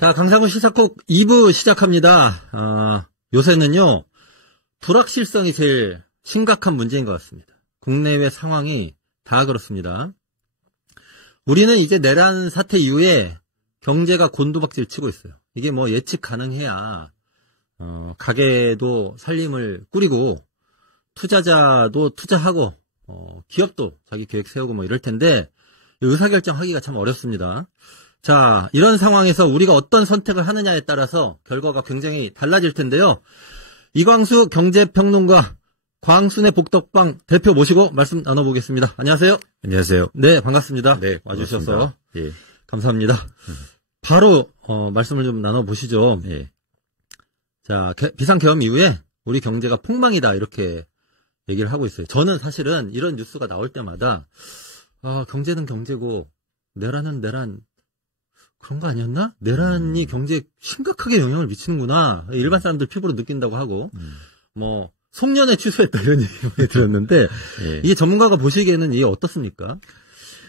자, 강상우 시사콕 2부 시작합니다. 요새는요, 불확실성이 제일 심각한 문제인 것 같습니다. 국내외 상황이 다 그렇습니다. 우리는 이제 내란 사태 이후에 경제가 곤두박질 치고 있어요. 이게 뭐 예측 가능해야, 가게도 살림을 꾸리고, 투자자도 투자하고, 기업도 자기 계획 세우고 뭐 이럴 텐데, 의사결정 하기가 참 어렵습니다. 자, 이런 상황에서 우리가 어떤 선택을 하느냐에 따라서 결과가 굉장히 달라질 텐데요. 이광수 경제평론가, 광순의 복덕방 대표 모시고 말씀 나눠보겠습니다. 안녕하세요. 안녕하세요. 네, 반갑습니다. 네, 와주셔서. 예. 감사합니다. 바로, 말씀을 좀 나눠보시죠. 예. 자, 비상계엄 이후에 우리 경제가 폭망이다, 이렇게 얘기를 하고 있어요. 저는 사실은 이런 뉴스가 나올 때마다, 경제는 경제고, 내란은 내란, 그런 거 아니었나? 내란이 경제에 심각하게 영향을 미치는구나. 일반 사람들 피부로 느낀다고 하고, 뭐, 송년회 취소했다 이런 얘기 들었는데, 예. 이게 전문가가 보시기에는 이게 어떻습니까?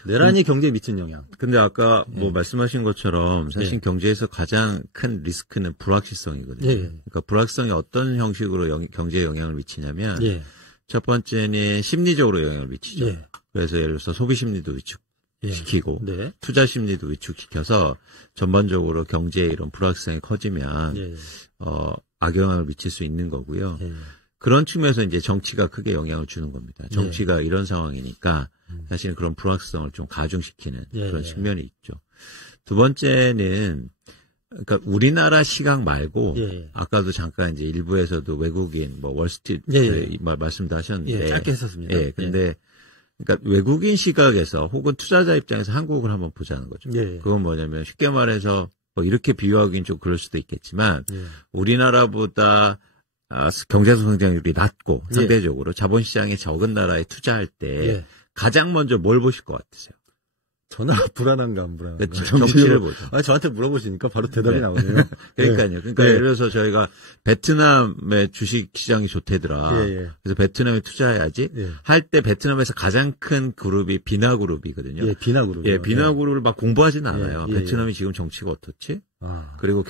내란이 경제에 미친 영향. 근데 아까 뭐 말씀하신 것처럼 사실 경제에서 가장 큰 리스크는 불확실성이거든요. 그러니까 불확실성이 어떤 형식으로 경제에 영향을 미치냐면, 첫 번째는 심리적으로 영향을 미치죠. 그래서 예를 들어서 소비 심리도 위축시키고, 투자 심리도 위축시켜서 전반적으로 경제에 이런 불확실성이 커지면, 악영향을 미칠 수 있는 거고요. 그런 측면에서 이제 정치가 크게 영향을 주는 겁니다. 정치가 이런 상황이니까 사실은 그런 불확실성을 좀 가중시키는 그런 측면이 있죠. 두 번째는 그러니까 우리나라 시각 말고 아까도 잠깐 이제 일부에서도 외국인 뭐 월스트리트 말씀도 하셨는데 짧게 했었습니다. 근데 그러니까 외국인 시각에서 혹은 투자자 입장에서 한국을 한번 보자는 거죠. 그건 뭐냐면 쉽게 말해서 뭐 이렇게 비유하기는 좀 그럴 수도 있겠지만 우리나라보다 경제 성장률이 낮고 상대적으로 자본시장이 적은 나라에 투자할 때 가장 먼저 뭘 보실 것 같으세요? 저는 불안한가 안 불안한가. 그렇죠. 정치를 보죠. 저한테 물어보시니까 바로 대답이 나오네요. 그러니까요. 그러니까 예를 들어서 저희가 베트남의 주식시장이 좋대더라. 그래서 베트남에 투자해야지. 할 때 베트남에서 가장 큰 그룹이 비나그룹이거든요. 비나그룹. 비나그룹을 막 공부하진 않아요. 베트남이 지금 정치가 어떻지? 그리고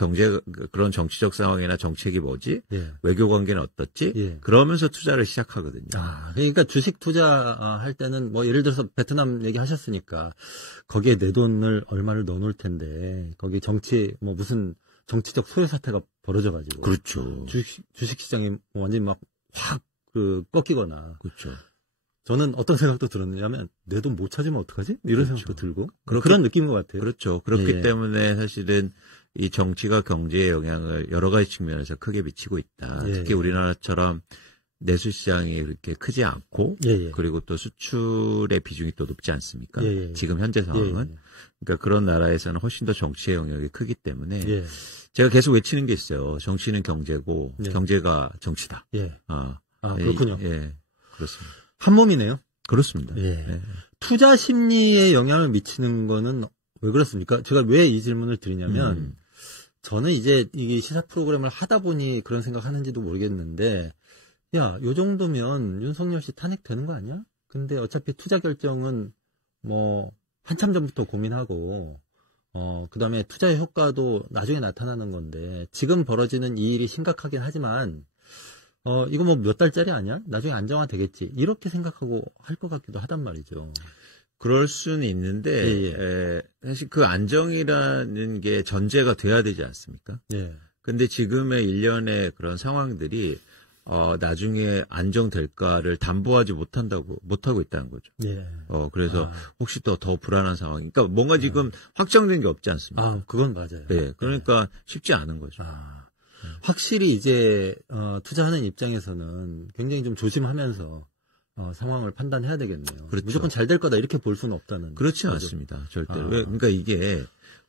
그런 정치적 상황이나 정책이 뭐지? 외교 관계는 어떻지? 그러면서 투자를 시작하거든요. 그러니까 주식 투자할 때는 뭐 예를 들어서 베트남 얘기하셨으니까 거기에 내 돈을 얼마를 넣어놓을 텐데 거기 뭐 무슨 정치적 소요 사태가 벌어져가지고. 그렇죠. 주식 시장이 뭐 완전히 막 확 꺾이거나. 그렇죠. 저는 어떤 생각도 들었냐면 내 돈 못 찾으면 어떡하지? 이런 생각도 들고 그런 느낌인 것 같아요. 그렇죠. 그렇기 때문에 사실은 이 정치가 경제에 영향을 여러 가지 측면에서 크게 미치고 있다. 특히 우리나라처럼 내수시장이 그렇게 크지 않고 그리고 또 수출의 비중이 또 높지 않습니까? 지금 현재 상황은. 그러니까 그런 나라에서는 훨씬 더 정치의 영역이 크기 때문에 제가 계속 외치는 게 있어요. 정치는 경제고 경제가 정치다. 그렇군요. 그렇습니다. 한 몸이네요. 그렇습니다. 투자 심리에 영향을 미치는 거는 왜 그렇습니까? 제가 왜 이 질문을 드리냐면 저는 이제 이게 시사 프로그램을 하다 보니 그런 생각하는지도 모르겠는데 야, 요 정도면 윤석열 씨 탄핵되는 거 아니야? 근데 어차피 투자 결정은 뭐 한참 전부터 고민하고 그다음에 투자의 효과도 나중에 나타나는 건데 지금 벌어지는 이 일이 심각하긴 하지만 이거 뭐 몇 달짜리 아니야? 나중에 안정화되겠지. 이렇게 생각하고 할 것 같기도 하단 말이죠. 그럴 수는 있는데 사실 그 안정이라는 게 전제가 돼야 되지 않습니까? 근데 지금의 일련의 그런 상황들이 나중에 안정될까를 담보하지 못하고 있다는 거죠. 그래서 혹시 또 더 불안한 상황. 그러니까 뭔가 지금 확정된 게 없지 않습니까? 그건 맞아요. 그러니까 쉽지 않은 거죠. 확실히 이제 투자하는 입장에서는 굉장히 좀 조심하면서 상황을 판단해야 되겠네요. 그렇죠. 무조건 잘 될 거다 이렇게 볼 수는 없다는. 그렇지 거죠. 않습니다. 절대로. 그러니까 이게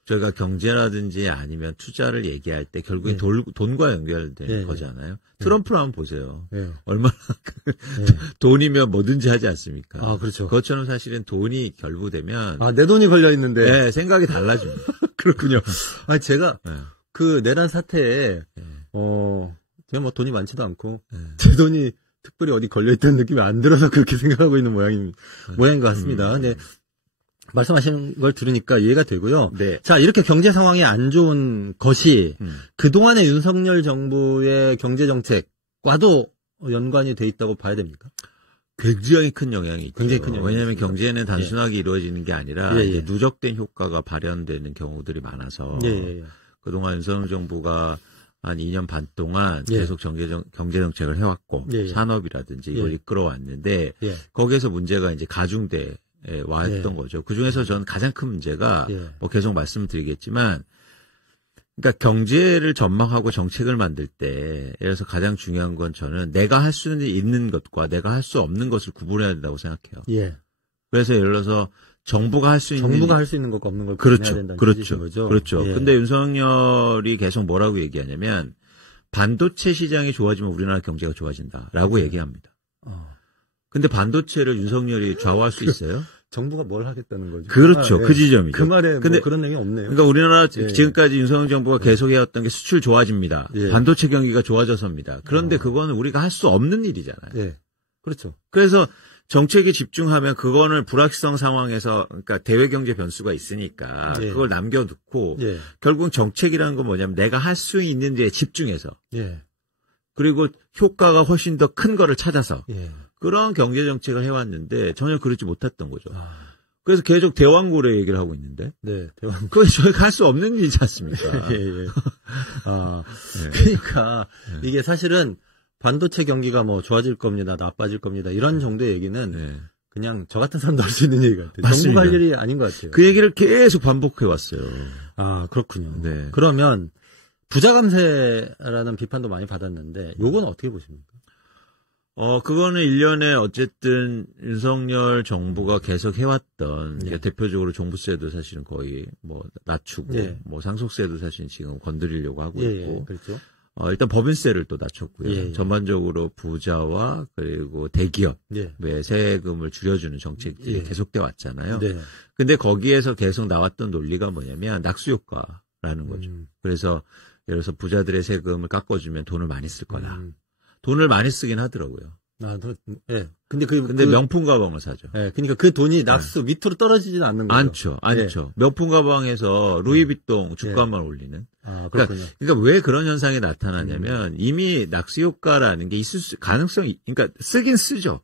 저희가 경제라든지 아니면 투자를 얘기할 때 결국에 돈과 연결된 거잖아요. 트럼프를 한번 보세요. 얼마나 돈이면 뭐든지 하지 않습니까? 그렇죠. 그것처럼 사실은 돈이 결부되면 내 돈이 걸려 있는데 생각이 달라집니다. 그렇군요. 제가 그 내란 사태에 제가 뭐 돈이 많지도 않고 제 돈이 특별히 어디 걸려 있다는 느낌이 안 들어서 그렇게 생각하고 있는 모양인 것 같습니다. 근데 말씀하신 걸 들으니까 이해가 되고요. 네. 자, 이렇게 경제 상황이 안 좋은 것이 그동안의 윤석열 정부의 경제 정책과도 연관이 돼 있다고 봐야 됩니까? 굉장히 큰 영향이 있죠. 굉장히 큰 영향이 왜냐하면 있습니다. 경제는 단순하게 이루어지는 게 아니라 예, 예. 누적된 효과가 발현되는 경우들이 많아서 예. 그동안 윤석열 정부가 한 2년 반 동안 예. 계속 경제 정책을 해왔고 예. 산업이라든지 이걸 예. 이끌어왔는데 예. 거기에서 문제가 이제 가중돼 왔던 거죠. 그 중에서 저는 가장 큰 문제가 뭐 계속 말씀드리겠지만, 그러니까 경제를 전망하고 정책을 만들 때, 예를 들어서 가장 중요한 건 저는 내가 할 수 있는 것과 내가 할 수 없는 것을 구분해야 된다고 생각해요. 예. 그래서 예를 들어서 정부가 할 수 있는 것과 없는 걸 구분해야 된다는 그렇죠. 거죠. 그렇죠. 예. 근데 윤석열이 계속 뭐라고 얘기하냐면 반도체 시장이 좋아지면 우리나라 경제가 좋아진다라고 얘기합니다. 근데 반도체를 윤석열이 좌우할 수 있어요? 정부가 뭘 하겠다는 거죠. 그렇죠. 그 지점이죠. 그 말에 근데 그런 내용이 없네요. 그러니까 우리나라 지금까지 윤석열 정부가 계속 해왔던 게 수출 좋아집니다. 반도체 경기가 좋아져서입니다. 그런데 그거는 우리가 할 수 없는 일이잖아요. 예. 그렇죠. 그래서 정책에 집중하면 그거는 불확실성 상황에서 그러니까 대외 경제 변수가 있으니까 그걸 남겨두고 결국 정책이라는 건 뭐냐면 내가 할 수 있는 데에 집중해서 그리고 효과가 훨씬 더 큰 거를 찾아서 그런 경제 정책을 해왔는데 전혀 그렇지 못했던 거죠. 그래서 계속 대왕고래 얘기를 하고 있는데. 네, 대왕고래. 그건 저희가 할 수 없는 일이지 않습니까? 그러니까 이게 사실은 반도체 경기가 뭐 좋아질 겁니다, 나빠질 겁니다. 이런 정도의 얘기는 그냥 저 같은 사람도 할 수 있는 얘기 같아요. 정부 할 일이 아닌 것 같아요. 그 얘기를 계속 반복해 왔어요. 아, 그렇군요. 네. 그러면 부자 감세라는 비판도 많이 받았는데 요건 어떻게 보십니까? 그거는 1년에 어쨌든 윤석열 정부가 계속 해왔던, 그러니까 대표적으로 종부세도 사실은 거의 뭐 낮추고, 뭐 상속세도 사실 지금 건드리려고 하고 있고, 그렇죠. 일단 법인세를 또 낮췄고요. 전반적으로 부자와 그리고 대기업의 세금을 줄여주는 정책이 계속돼 왔잖아요. 근데 거기에서 계속 나왔던 논리가 뭐냐면 낙수효과라는 거죠. 그래서 예를 들어서 부자들의 세금을 깎아주면 돈을 많이 쓸 거다. 돈을 많이 쓰긴 하더라고요. 근데 명품 가방을 사죠. 그러니까 그 돈이 낙수 밑으로 떨어지지는 않는 거죠. 않죠. 명품 가방에서 루이비통 주가만 올리는. 그러니까 왜 그런 현상이 나타나냐면 이미 낙수 효과라는 게 있을 가능성이, 그러니까 쓰긴 쓰죠.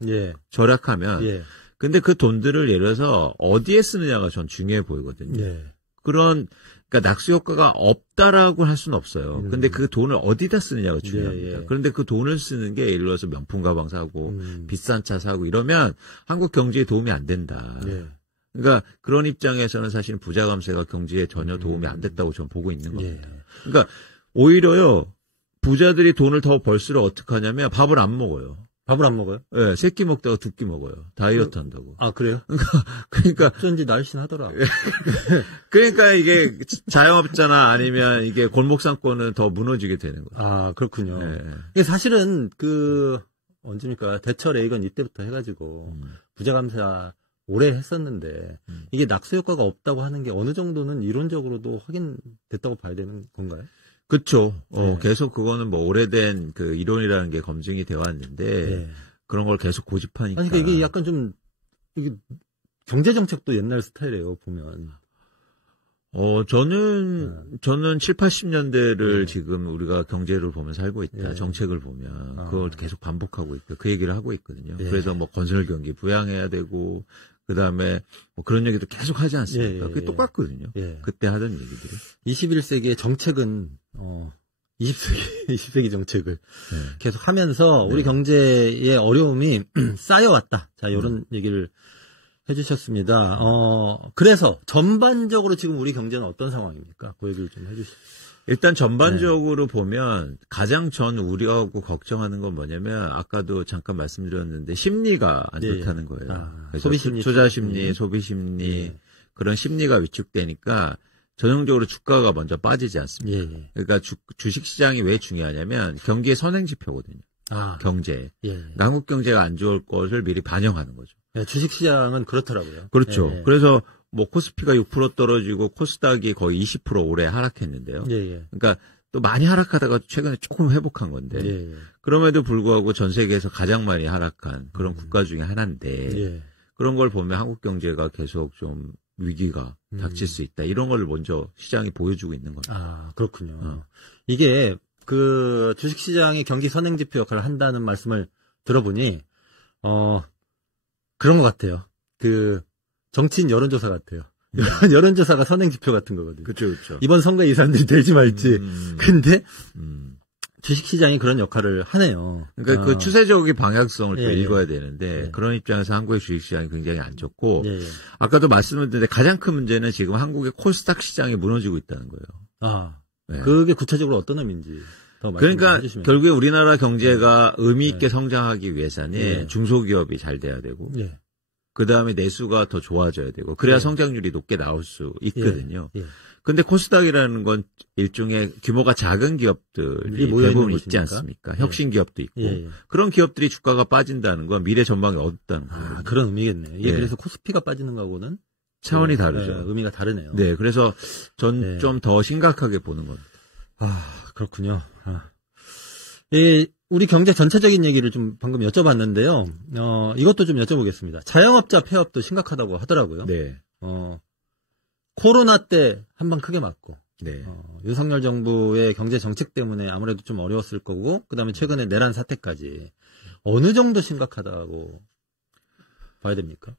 절약하면. 근데 그 돈들을 예를 들어서 어디에 쓰느냐가 전 중요해 보이거든요. 그러니까 낙수 효과가 없다라고 할 수는 없어요. 근데 그 돈을 어디다 쓰느냐가 중요합니다. 그런데 그 돈을 쓰는 게 예를 들어서 명품 가방 사고 비싼 차 사고 이러면 한국 경제에 도움이 안 된다. 그러니까 그런 입장에서는 사실 부자 감세가 경제에 전혀 도움이 안 됐다고 저는 보고 있는 겁니다. 그러니까 오히려요, 부자들이 돈을 더 벌수록 어떻게 하냐면 밥을 안 먹어요. 밥을 안 먹어요? 네, 세 끼 먹다가 두 끼 먹어요. 다이어트 한다고. 아, 그래요? 그러니까. 어쩐지 날씬하더라. 그러니까 이게 자영업자나 아니면 이게 골목상권은 더 무너지게 되는 거죠. 아, 그렇군요. 이게 사실은 언제입니까? 대처 레이건 이때부터 해가지고 부자 감사 오래 했었는데 이게 낙수 효과가 없다고 하는 게 어느 정도는 이론적으로도 확인됐다고 봐야 되는 건가요? 그렇죠. 계속 그거는 뭐 오래된 그 이론이라는 게 검증이 되어 왔는데 그런 걸 계속 고집하니까. 그러니까 이게 약간 좀 이게 경제 정책도 옛날 스타일이에요, 보면. 저는 7, 80년대를 지금 우리가 경제를 보면서 살고 있다. 정책을 보면 그걸 계속 반복하고 있고 그 얘기를 하고 있거든요. 그래서 뭐 건설 경기 부양해야 되고 그다음에 뭐 그런 얘기도 계속 하지 않습니까? 그게 똑같거든요. 그때 하던 얘기들이. 21세기의 정책은 20세기 정책을 계속 하면서 우리 경제의 어려움이 쌓여왔다. 자, 이런 얘기를 해주셨습니다. 그래서 전반적으로 지금 우리 경제는 어떤 상황입니까? 그 얘기를 좀 해주시죠. 일단 전반적으로 보면 가장 전 우려하고 걱정하는 건 뭐냐면 아까도 잠깐 말씀드렸는데 심리가 안 좋다는 거예요. 소비 심리, 투자 심리, 소비 심리 그런 심리가 위축되니까 전형적으로 주가가 먼저 빠지지 않습니까? 그러니까 주식 시장이 왜 중요하냐면 경기의 선행 지표거든요. 경제. 한국 경제가 안 좋을 것을 미리 반영하는 거죠. 주식 시장은 그렇더라고요. 그렇죠. 그래서 뭐 코스피가 6% 떨어지고 코스닥이 거의 20% 올해 하락했는데요. 그러니까 또 많이 하락하다가 최근에 조금 회복한 건데 그럼에도 불구하고 전 세계에서 가장 많이 하락한 그런 국가 중에 하나인데 그런 걸 보면 한국 경제가 계속 좀 위기가 닥칠 수 있다. 이런 걸 먼저 시장이 보여주고 있는 겁니다. 아, 그렇군요. 이게 그 주식시장이 경기 선행지표 역할을 한다는 말씀을 들어보니 그런 것 같아요. 그 정치인 여론조사 같아요. 여론조사가 선행지표 같은 거거든요. 그렇죠. 이번 선거에 이 사람들이 될지 말지. 근데 주식시장이 그런 역할을 하네요. 그러니까 그 추세적인 방향성을 또 예, 읽어야 되는데 예. 그런 입장에서 한국의 주식시장이 굉장히 안 좋고 예. 아까도 말씀드렸는데 가장 큰 문제는 지금 한국의 코스닥 시장이 무너지고 있다는 거예요. 아, 네. 그게 구체적으로 어떤 의미인지 더 말씀 그러니까 해주시면. 결국에 우리나라 경제가 의미 있게 성장하기 위해서는 예. 중소기업이 잘 돼야 되고 예. 그 다음에 내수가 더 좋아져야 되고 그래야 예. 성장률이 높게 나올 수 있거든요. 예. 근데 코스닥이라는 건 일종의 규모가 작은 기업들이 대부분 있지 않습니까? 혁신 기업도 있고 그런 기업들이 주가가 빠진다는 건 미래 전망이 어둡다는 거예요. 아, 그런 의미겠네요. 이게 예. 그래서 코스피가 빠지는 거하고는 차원이 다르죠. 의미가 다르네요. 네, 그래서 전 좀 더 심각하게 보는 겁니다. 아, 그렇군요. 우리 경제 전체적인 얘기를 좀 방금 여쭤봤는데요. 이것도 좀 여쭤보겠습니다. 자영업자 폐업도 심각하다고 하더라고요. 네. 코로나 때 한 방 크게 맞고, 네. 윤석열 정부의 경제 정책 때문에 아무래도 좀 어려웠을 거고, 그 다음에 최근에 내란 사태까지 어느 정도 심각하다고 봐야 됩니까?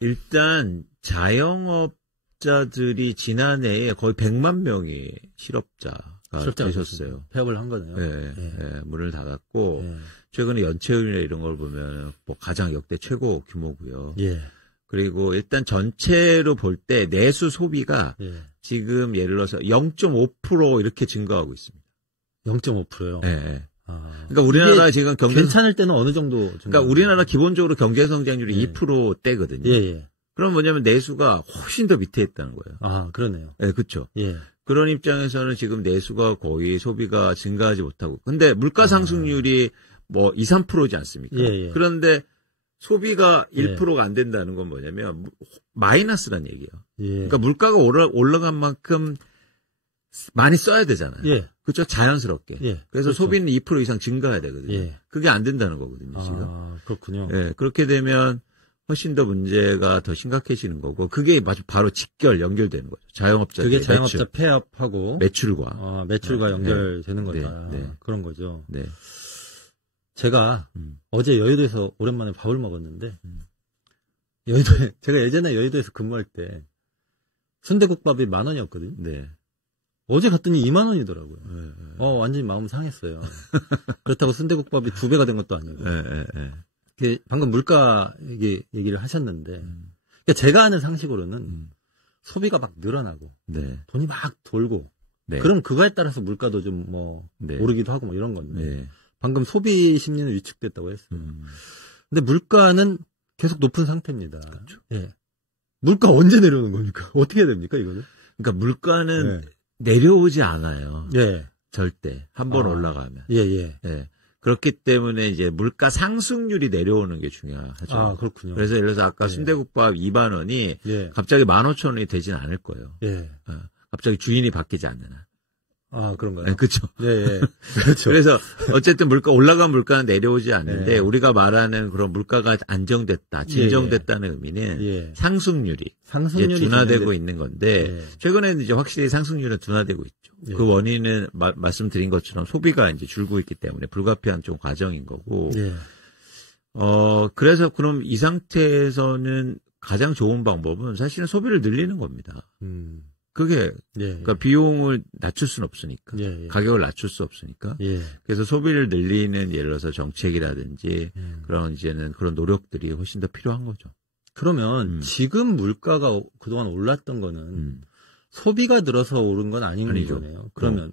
일단 자영업자들이 지난해에 거의 100만 명이 실업자가 되셨어요. 폐업을 한 거네요. 네, 네, 문을 닫았고 최근에 연체율이나 이런 걸 보면 뭐 가장 역대 최고 규모고요. 예. 그리고 일단 전체로 볼 때 내수 소비가 지금 예를 들어서 0.5% 이렇게 증가하고 있습니다. 0.5%요? 네. 그러니까 우리나라 지금 괜찮을 때는 어느 정도? 그러니까 우리나라 기본적으로 경제 성장률이 2%대거든요. 그럼 뭐냐면 내수가 훨씬 더 밑에 있다는 거예요. 아, 그러네요. 네, 그렇죠. 예. 그런 입장에서는 지금 내수가 거의 소비가 증가하지 못하고. 근데 물가 상승률이 뭐 2, 3%지 않습니까? 그런데 소비가 1%가 안 된다는 건 뭐냐면 마이너스란 얘기예요. 그러니까 물가가 올라간 만큼 많이 써야 되잖아요. 그렇죠? 자연스럽게. 그래서 그렇죠. 소비는 2% 이상 증가해야 되거든요. 그게 안 된다는 거거든요, 지금. 그렇군요. 그렇게 되면 훨씬 더 문제가 더 심각해지는 거고 그게 바로 직결 연결되는 거죠. 자영업자 그게 자영업자 폐업하고 매출과 연결되는 거다. 그런 거죠. 제가 어제 여의도에서 오랜만에 밥을 먹었는데 여의도에 제가 예전에 여의도에서 근무할 때 순대국밥이 10,000원이었거든요. 어제 갔더니 20,000원이더라고요. 완전히 마음 상했어요. 그렇다고 순대국밥이 2배가 된 것도 아니고. 방금 물가 얘기를 하셨는데, 그러니까 제가 아는 상식으로는 소비가 막 늘어나고, 돈이 막 돌고, 그럼 그거에 따라서 물가도 좀 오르기도 하고 이런 건데, 방금 소비 심리는 위축됐다고 했어요. 근데 물가는 계속 높은 상태입니다. 그렇죠. 물가 언제 내려오는 겁니까? 어떻게 해야 됩니까, 이거는? 그러니까 물가는 내려오지 않아요. 절대. 한번 올라가면. 그렇기 때문에 이제 물가 상승률이 내려오는 게 중요하죠. 그렇군요. 그래서 예를 들어서 아까 순대국밥 2만 원이 갑자기 15,000원이 되진 않을 거예요. 갑자기 주인이 바뀌지 않는 한. 그런가요? 그렇죠. 그렇죠. 그래서 어쨌든 올라간 물가는 내려오지 않는데 우리가 말하는 그런 물가가 안정됐다, 진정됐다는 의미는 상승률이 둔화되고 있는 건데 최근에는 이제 확실히 상승률은 둔화되고 있죠. 그 원인은 말씀드린 것처럼 소비가 이제 줄고 있기 때문에 불가피한 좀 과정인 거고. 그래서 그럼 이 상태에서는 가장 좋은 방법은 사실은 소비를 늘리는 겁니다. 그게 그러니까 비용을 낮출 수는 없으니까 가격을 낮출 수 없으니까 그래서 소비를 늘리는 예를 들어서 정책이라든지 그런 이제는 그런 노력들이 훨씬 더 필요한 거죠. 그러면 지금 물가가 그동안 올랐던 거는 소비가 늘어서 오른 건 아닌 거네요. 그러면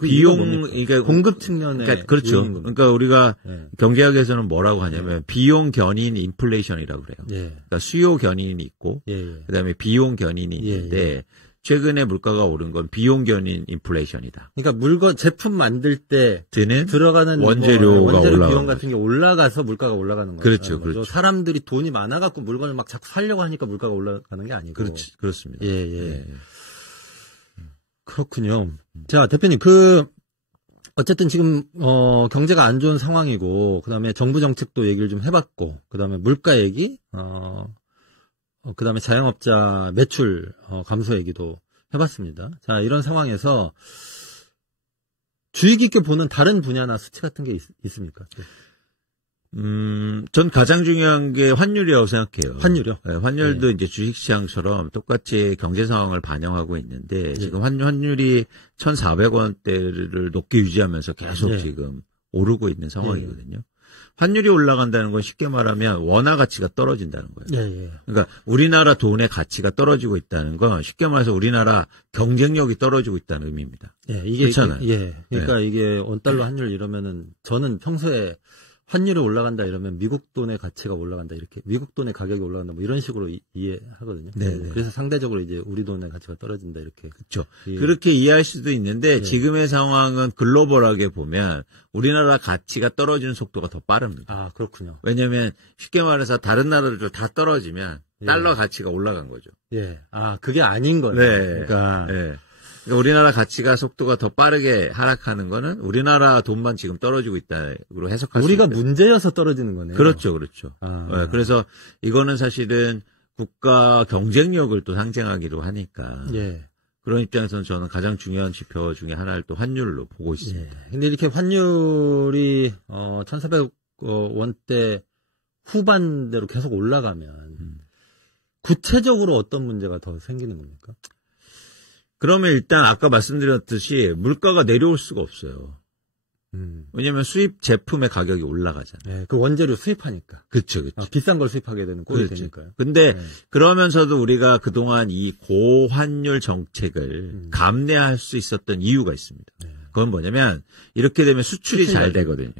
비용 그러니까 공급 측면에 그렇죠. 그러니까 우리가 경제학에서는 뭐라고 하냐면 비용 견인 인플레이션이라고 그래요. 그러니까 수요 견인이 있고 그다음에 비용 견인이 있는데 최근에 물가가 오른 건 비용 견인 인플레이션이다. 그러니까 제품 만들 때 들어가는 원재료 비용 같은 게 올라가서 물가가 올라가는 거죠. 그렇죠. 사람들이 돈이 많아갖고 물건을 막 자꾸 사려고 하니까 물가가 올라가는 게 아니고. 그렇습니다. 그렇군요. 자, 대표님, 어쨌든 지금, 경제가 안 좋은 상황이고, 그 다음에 정부 정책도 얘기를 좀 해봤고, 그 다음에 물가 얘기, 그다음에 자영업자 매출 감소 얘기도 해봤습니다. 자, 이런 상황에서 주의 깊게 보는 다른 분야나 수치 같은 게 있습니까? 전 가장 중요한 게 환율이라고 생각해요. 환율이요? 네, 환율도 이제 주식시장처럼 똑같이 경제 상황을 반영하고 있는데 지금 환율이 1,400원대를 높게 유지하면서 계속 지금 오르고 있는 상황이거든요. 환율이 올라간다는 건 쉽게 말하면 원화 가치가 떨어진다는 거예요. 그러니까 우리나라 돈의 가치가 떨어지고 있다는 건 쉽게 말해서 우리나라 경쟁력이 떨어지고 있다는 의미입니다. 이게 그렇잖아요. 그러니까 이게 원달러 환율 이러면은 저는 평소에 환율이 올라간다 이러면 미국 돈의 가치가 올라간다 이렇게 미국 돈의 가격이 올라간다 뭐 이런 식으로 이해하거든요. 그래서 상대적으로 이제 우리 돈의 가치가 떨어진다 이렇게. 그렇죠. 그렇게 이해할 수도 있는데 지금의 상황은 글로벌하게 보면 우리나라 가치가 떨어지는 속도가 더 빠릅니다. 아, 그렇군요. 왜냐하면 쉽게 말해서 다른 나라들도 다 떨어지면 달러 가치가 올라간 거죠. 아, 그게 아닌 거예요. 그러니까. 그러니까 우리나라 가치가 속도가 더 빠르게 하락하는 거는 우리나라 돈만 지금 떨어지고 있다고 해석할 수 있어요. 우리가 문제여서 떨어지는 거네요. 그렇죠. 그래서 이거는 사실은 국가 경쟁력을 또 상징하기도 하니까. 그런 입장에서는 저는 가장 중요한 지표 중에 하나를 또 환율로 보고 있습니다. 근데 이렇게 환율이 1,400원대 후반대로 계속 올라가면 구체적으로 어떤 문제가 더 생기는 겁니까? 그러면 일단 아까 말씀드렸듯이 물가가 내려올 수가 없어요. 왜냐면 수입 제품의 가격이 올라가잖아요. 그 원재료 수입하니까. 그렇죠. 비싼 걸 수입하게 되는 꼴이 되니까요. 근데 그러면서도 우리가 그동안 이 고환율 정책을 감내할 수 있었던 이유가 있습니다. 그건 뭐냐면 이렇게 되면 수출이 잘 되거든요.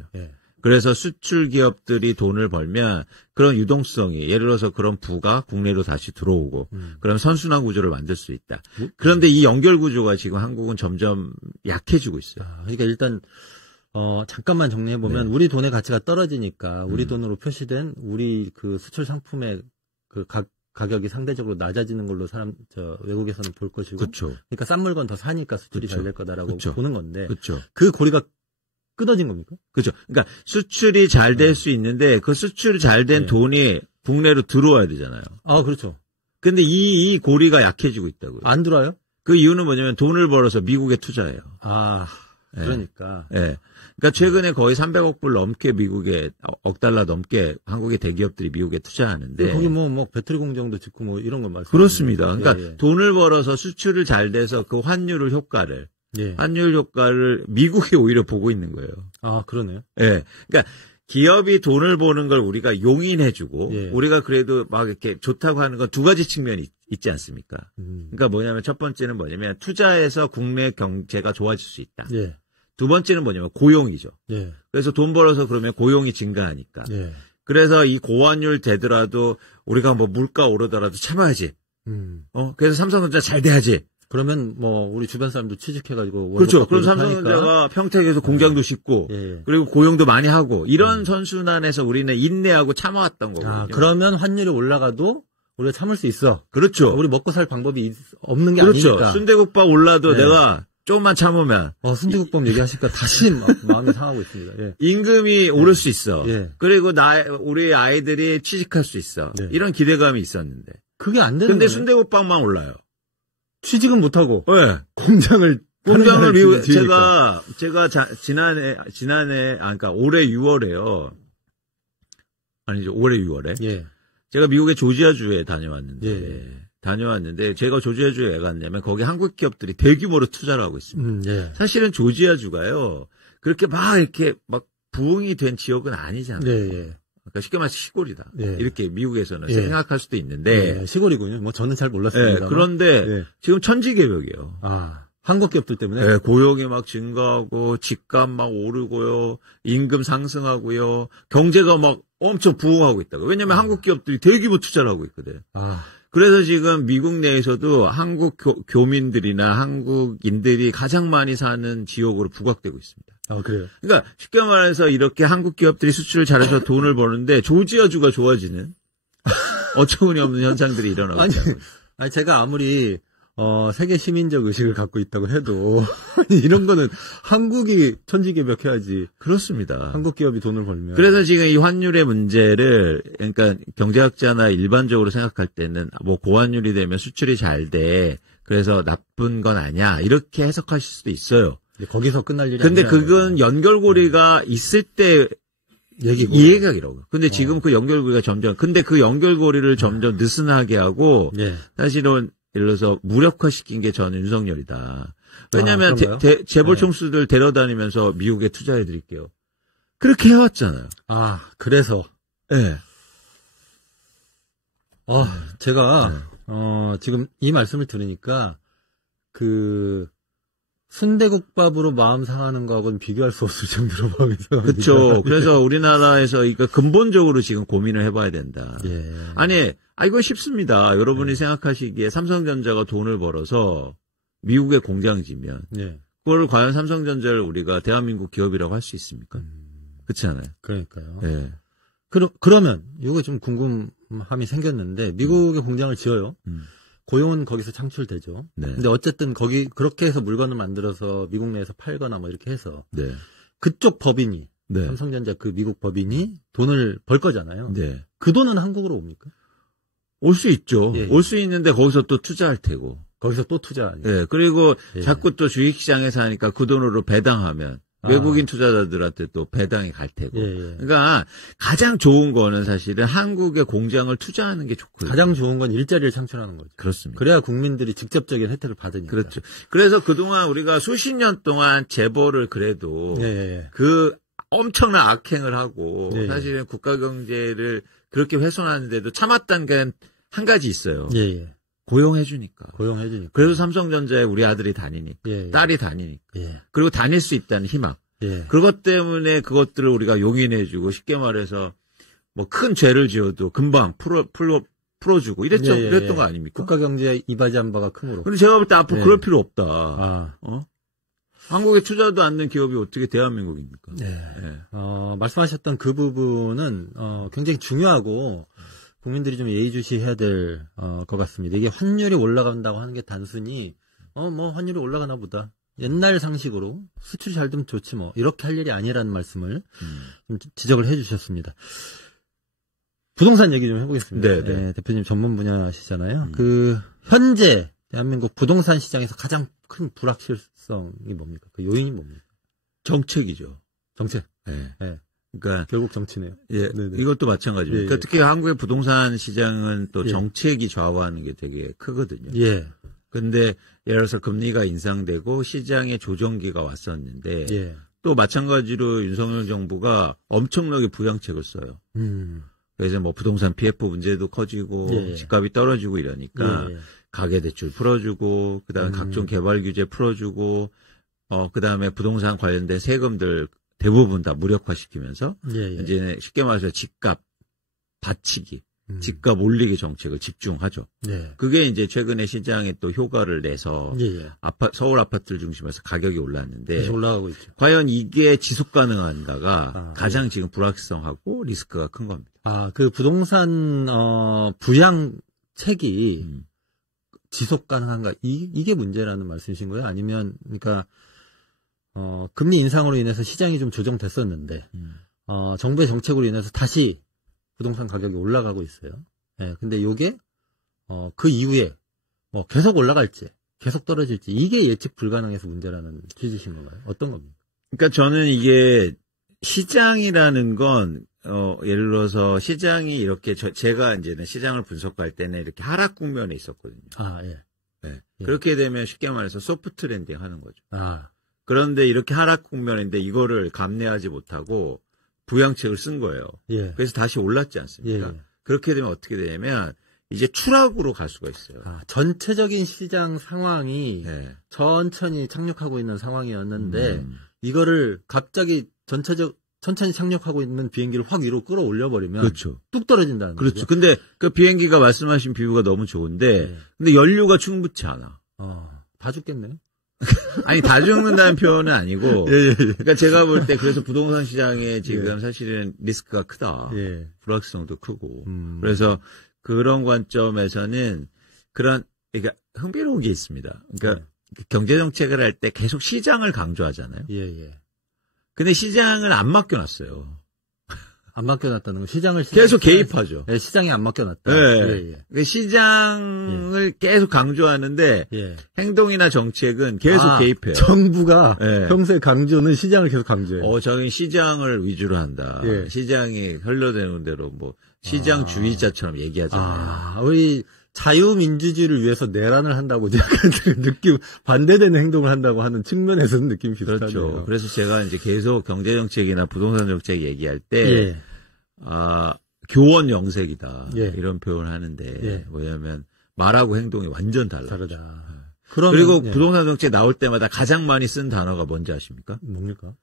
그래서 수출 기업들이 돈을 벌면 그런 유동성이 예를 들어서 그런 부가 국내로 다시 들어오고 그럼 선순환 구조를 만들 수 있다. 그런데 이 연결 구조가 지금 한국은 점점 약해지고 있어요. 그러니까 일단 잠깐만 정리해 보면 우리 돈의 가치가 떨어지니까 우리 돈으로 표시된 우리 그 수출 상품의 그 가격이 상대적으로 낮아지는 걸로 외국에서는 볼 것이고, 그러니까 싼 물건 더 사니까 수출이 잘 될 거다라고 보는 건데, 그 고리가 끊어진 겁니까? 그렇죠. 그러니까 수출이 잘 될 수 있는데 그 수출이 잘 된 돈이 국내로 들어와야 되잖아요. 그렇죠. 근데 이 고리가 약해지고 있다고요. 안 들어와요? 그 이유는 뭐냐면 돈을 벌어서 미국에 투자해요. 그러니까. 그러니까 최근에 거의 300억 불 넘게 미국에 억 달러 넘게 한국의 대기업들이 미국에 투자하는데 거기 뭐 배터리 공장도 짓고 뭐 이런 거 말씀. 그렇습니다. 그러니까 돈을 벌어서 수출을 잘 돼서 그 환율 효과를 미국이 오히려 보고 있는 거예요. 그러네요. 그러니까 기업이 돈을 버는 걸 우리가 용인해주고 우리가 그래도 막 이렇게 좋다고 하는 건 두 가지 측면이 있지 않습니까? 그러니까 뭐냐면 첫 번째는 뭐냐면 투자해서 국내 경제가 좋아질 수 있다. 두 번째는 뭐냐면 고용이죠. 그래서 돈 벌어서 그러면 고용이 증가하니까. 그래서 이 고환율 되더라도 우리가 뭐 물가 오르더라도 참아야지. 그래서 삼성전자 잘 돼야지. 그러면 뭐 우리 주변 사람도 취직해가지고 그렇죠. 그럼 삼성전자가 평택에서 공장도 짓고 그리고 고용도 많이 하고 이런 선순환에서 우리는 인내하고 참아왔던 거거든요. 그러면 환율이 올라가도 우리가 참을 수 있어. 그렇죠. 우리 먹고 살 방법이 없는 게 아니니까. 그렇죠. 순대국밥 올라도 내가 조금만 참으면. 순대국밥 얘기하시니까 다시 마음이 상하고 있습니다. 임금이 오를 수 있어. 그리고 우리 아이들이 취직할 수 있어. 이런 기대감이 있었는데. 그게 안 되는 근데 거예요. 순대국밥만 올라요. 취직은 못하고. 공장을 제가 지난해 그러니까 올해 6월에요. 아니죠. 올해 6월에. 제가 미국의 조지아주에 다녀왔는데 제가 조지아주에 왜 갔냐면 거기 한국 기업들이 대규모로 투자를 하고 있습니다. 사실은 조지아주가요. 그렇게 막 이렇게 막 부흥이 된 지역은 아니잖아요. 그러니까 쉽게 말해서 시골이다. 이렇게 미국에서는 생각할 수도 있는데 시골이군요. 뭐 저는 잘 몰랐습니다. 그런데 지금 천지개벽이에요. 한국 기업들 때문에 고용이 막 증가하고 집값 막 오르고요. 임금 상승하고요. 경제가 막 엄청 부흥하고 있다고. 왜냐면 한국 기업들이 대규모 투자를 하고 있거든. 그래서 지금 미국 내에서도 한국 교민들이나 한국인들이 가장 많이 사는 지역으로 부각되고 있습니다. 그래요? 그러니까 쉽게 말해서 이렇게 한국 기업들이 수출을 잘해서 돈을 버는데 조지아주가 좋아지는 어처구니 없는 현상들이 일어나고 있어요. 아니 제가 아무리 세계 시민적 의식을 갖고 있다고 해도 이런 거는 한국이 천지개벽해야지. 그렇습니다. 한국 기업이 돈을 벌면. 그래서 지금 이 환율의 문제를 그러니까 경제학자나 일반적으로 생각할 때는 뭐 고환율이 되면 수출이 잘 돼. 그래서 나쁜 건 아니야. 이렇게 해석하실 수도 있어요. 거기서 끝날 일이 근데 그건 연결고리가 있을 때 얘기고. 이 얘기라고요. 근데 지금 그 연결고리가 근데 그 연결고리를 점점 느슨하게 하고 사실은 예를 들어서 무력화시킨 게 저는 윤석열이다. 왜냐하면 재벌 총수들 데려다니면서 미국에 투자해드릴게요. 그렇게 해왔잖아요. 그래서. 네. 제가 지금 이 말씀을 들으니까 순대국밥으로 마음 상하는 거하고는 비교할 수 없을 정도로 마음이 상합니다. 그렇죠. 그래서 우리나라에서 이거 근본적으로 지금 고민을 해봐야 된다. 아니, 이거 쉽습니다. 여러분이 생각하시기에 삼성전자가 돈을 벌어서 미국에 공장 지면 그걸 과연 삼성전자를 우리가 대한민국 기업이라고 할 수 있습니까? 그렇지 않아요? 그러니까요. 네. 그러면 이거 좀 궁금함이 생겼는데 미국에 공장을 지어요. 고용은 거기서 창출되죠. 근데 어쨌든 그렇게 해서 물건을 만들어서 미국 내에서 팔거나 뭐 이렇게 해서 그쪽 법인이 삼성전자 그 미국 법인이 돈을 벌 거잖아요. 그 돈은 한국으로 옵니까? 올 수 있죠. 올 수 있는데 거기서 또 투자할 테고. 거기서 또 투자하니까. 그리고 자꾸 또 주식시장에서 하니까 그 돈으로 배당하면 외국인 투자자들한테 또 배당이 갈 테고. 그러니까 가장 좋은 거는 사실은 한국의 공장을 투자하는 게 좋거든요. 가장 좋은 건 일자리를 창출하는 거죠. 그렇습니다. 그래야 국민들이 직접적인 혜택을 받으니까. 그렇죠. 그래서 그동안 우리가 수십 년 동안 재벌을 그래도 그 엄청난 악행을 하고 사실은 국가 경제를 그렇게 훼손하는데도 참았다는 게 한 가지 있어요. 고용해주니까. 그래서 삼성전자에 우리 아들이 다니니까. 딸이 다니니까. 그리고 다닐 수 있다는 희망. 그것 때문에 그것들을 우리가 용인해주고 쉽게 말해서 뭐 큰 죄를 지어도 금방 풀어주고 이랬던 거 아닙니까? 국가 경제에 이바지한 바가 크므로. 근데 제가 볼 때 앞으로 그럴 필요 없다. 한국에 투자도 않는 기업이 어떻게 대한민국입니까? 말씀하셨던 그 부분은 굉장히 중요하고 국민들이 좀 예의주시해야 될 것 같습니다. 이게 환율이 올라간다고 하는 게 단순히 뭐 환율이 올라가나 보다. 옛날 상식으로 수출이 잘 되면 좋지 뭐 이렇게 할 일이 아니라는 말씀을 좀 지적을 해주셨습니다. 부동산 얘기 좀 해보겠습니다. 대표님 전문 분야시잖아요. 현재 대한민국 부동산 시장에서 가장 큰 불확실성이 뭡니까? 그 요인이 뭡니까? 정책이죠. 정책. 그러니까 결국 정치네요. 이것도 마찬가지입니다. 그러니까 특히 한국의 부동산 시장은 또 정책이 좌우하는 게 되게 크거든요. 근데 예를 들어서 금리가 인상되고 시장에 조정기가 왔었는데 또 마찬가지로 윤석열 정부가 엄청나게 부양책을 써요. 그래서 뭐 부동산 PF 문제도 커지고 집값이 떨어지고 이러니까 가계대출 풀어주고 그다음에 각종 개발 규제 풀어주고 그다음에 부동산 관련된 세금들 대부분 다 무력화시키면서 이제 쉽게 말해서 집값 받치기, 집값 올리기 정책을 집중하죠. 그게 이제 최근에 시장에 또 효과를 내서 서울 아파트를 중심해서 가격이 올랐는데 올라가고 있죠. 과연 이게 지속 가능한가가 가장 지금 불확실성하고 리스크가 큰 겁니다. 그 부동산 부양책이 지속 가능한가 이게 문제라는 말씀이신 거예요? 아니면 그러니까 금리 인상으로 인해서 시장이 좀 조정됐었는데, 정부의 정책으로 인해서 다시 부동산 가격이 올라가고 있어요. 근데 요게, 그 이후에, 계속 올라갈지, 계속 떨어질지, 이게 예측 불가능해서 문제라는 취지신 건가요? 어떤 겁니까? 그러니까 저는 이게 시장이라는 건, 예를 들어서 시장이 이렇게, 제가 이제는 시장을 분석할 때는 이렇게 하락 국면에 있었거든요. 그렇게 되면 쉽게 말해서 소프트 랜딩 하는 거죠. 그런데 이렇게 하락 국면인데 이거를 감내하지 못하고 부양책을 쓴 거예요. 그래서 다시 올랐지 않습니까? 그렇게 되면 어떻게 되냐면 이제 추락으로 갈 수가 있어요. 전체적인 시장 상황이 천천히 착륙하고 있는 상황이었는데 이거를 갑자기 천천히 착륙하고 있는 비행기를 확 위로 끌어올려 버리면 뚝 떨어진다는 거죠. 그렇죠. 근데 그 비행기가 말씀하신 비유가 너무 좋은데 근데 연료가 충분치 않아. 다 죽겠네요. 아니 다 죽는다는 표현은 아니고 그러니까 제가 볼 때 그래서 부동산 시장에 지금 사실은 리스크가 크다. 불확실성도 크고 그래서 그런 관점에서는 그런 그러니까 흥미로운 게 있습니다. 그러니까 경제 정책을 할 때 계속 시장을 강조하잖아요. 예. 근데 시장을 안 맡겨놨어요. 안 맡겨놨다는 건 시장을 계속 개입하죠. 네, 시장에 안 맡겨놨다. 네. 예. 시장을 계속 강조하는데 행동이나 정책은 계속 개입해요. 정부가 평소에 강조는 시장을 계속 강조해요. 저는 시장을 위주로 한다. 시장이 흘러대는 대로 뭐 시장주의자처럼 얘기하잖아요. 우리 자유민주주의를 위해서 내란을 한다고 느낌 반대되는 행동을 한다고 하는 측면에서는 느낌이 비슷하네요. 그렇죠. 그래서 제가 이제 계속 경제정책이나 부동산 정책 얘기할 때 교원 영색이다 이런 표현을 하는데 왜냐하면 말하고 행동이 완전 다르다. 그리고 부동산 정책 나올 때마다 가장 많이 쓴 단어가 뭔지 아십니까? 뭡니까?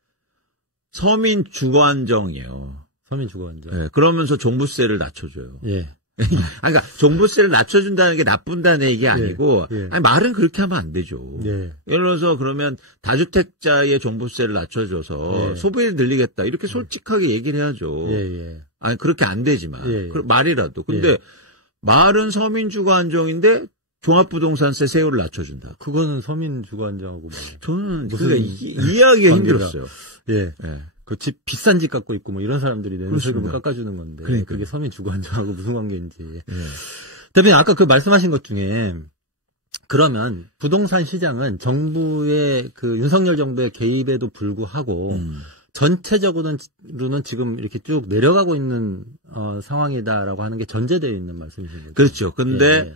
서민 주거 안정이에요. 서민 주거 안정. 그러면서 종부세를 낮춰줘요. 그러니까 종부세를 낮춰준다는 게 나쁜다는 얘기 아니고 아니, 말은 그렇게 하면 안 되죠. 예를 들어서 그러면 다주택자의 종부세를 낮춰줘서 소비를 늘리겠다 이렇게 솔직하게 얘기를 해야죠. 아니 그렇게 안 되지만 말이라도. 근데 말은 서민주거 안정인데 종합부동산세 세율을 낮춰준다. 그거는 서민주거 안정하고 뭐. 저는 그러니까 이해하기가 힘들었어요. 그 집 비싼 집 갖고 있고 뭐 이런 사람들이 내는 세금을 깎아주는 건데 그게 서민 주거 안정하고 무슨 관계인지. 대표님 아까 그 말씀하신 것 중에 그러면 부동산 시장은 정부의 그 윤석열 정부의 개입에도 불구하고 전체적으로는 지금 이렇게 쭉 내려가고 있는 상황이다라고 하는 게 전제되어 있는 말씀이신 거죠. 그렇죠. 근데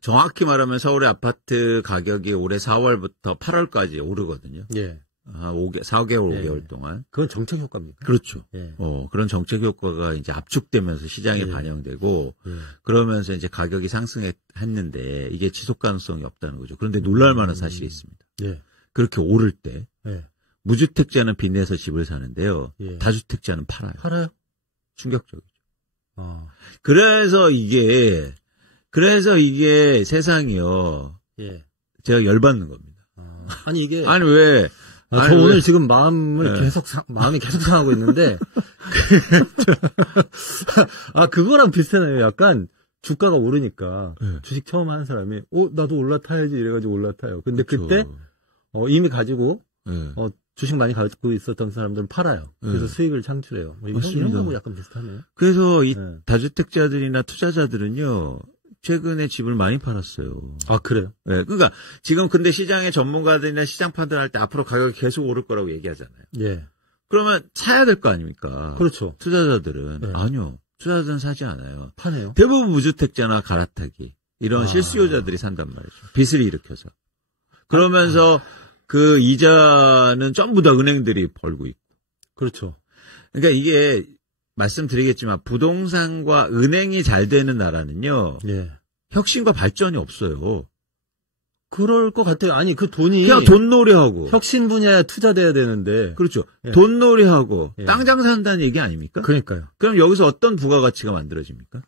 정확히 말하면 서울의 아파트 가격이 올해 4월부터 8월까지 오르거든요. 4개월, 5개월 동안. 그건 정책 효과입니까? 그렇죠. 그런 정책 효과가 이제 압축되면서 시장에 반영되고, 그러면서 이제 가격이 상승했는데, 이게 지속 가능성이 없다는 거죠. 그런데 놀랄만한 사실이 있습니다. 그렇게 오를 때, 무주택자는 빚내서 집을 사는데요. 다주택자는 팔아요. 팔아요? 충격적이죠. 그래서 이게 세상이요. 제가 열받는 겁니다. 아니, 이게. 왜. 저 오늘 지금 마음이 계속 상하고 있는데. 그거랑 비슷하네요. 약간 주가가 오르니까 주식 처음 하는 사람이, 나도 올라타야지 이래가지고 올라타요. 근데 그렇죠. 그때, 이미 가지고, 주식 많이 가지고 있었던 사람들은 팔아요. 그래서 수익을 창출해요. 이런 거하고 약간 비슷하네요. 그래서 이 다주택자들이나 투자자들은요, 최근에 집을 많이 팔았어요. 그래요? 그러니까 지금 근데 시장의 전문가들이나 시장 판단할 때 앞으로 가격이 계속 오를 거라고 얘기하잖아요. 그러면 사야 될 거 아닙니까? 그렇죠. 투자자들은 아니요. 투자자들은 사지 않아요. 파네요. 대부분 무주택자나 갈아타기 이런 실수요자들이 산단 말이죠. 빚을 일으켜서. 그러면서 그 이자는 전부 다 은행들이 벌고 있고. 그렇죠. 그러니까 이게 말씀드리겠지만 부동산과 은행이 잘 되는 나라는요. 혁신과 발전이 없어요. 그럴 것 같아요. 아니 그 돈이 그냥 돈놀이하고 혁신 분야에 투자돼야 되는데. 그렇죠. 돈놀이하고 땅 장사한다는 얘기 아닙니까? 그러니까요. 그럼 여기서 어떤 부가가치가 만들어집니까?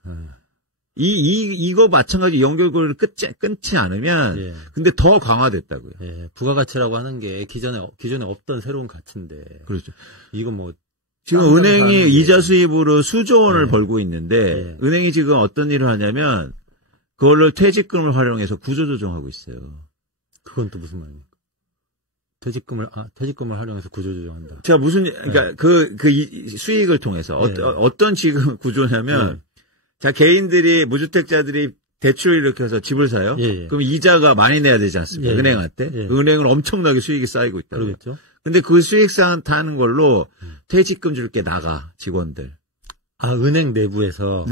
이거 마찬가지 연결고리를 끊지 않으면 근데 더 강화됐다고요. 부가가치라고 하는 게 기존에 없던 새로운 가치인데. 그렇죠. 이거 뭐 지금 은행이 이자 수입으로 수조 원을 벌고 있는데 은행이 지금 어떤 일을 하냐면 그걸로 퇴직금을 활용해서 구조조정하고 있어요. 그건 또 무슨 말입니까? 퇴직금을 활용해서 구조조정한다. 제가 그러니까 수익을 통해서 어떤 지금 구조냐면 자 개인들이 무주택자들이 대출을 일으켜서 집을 사요. 그럼 이자가 많이 내야 되지 않습니까? 은행한테. 은행은 엄청나게 수익이 쌓이고 있다. 그렇겠죠. 근데 그 수익 타는 걸로 퇴직금 줄게 나가 직원들. 은행 내부에서.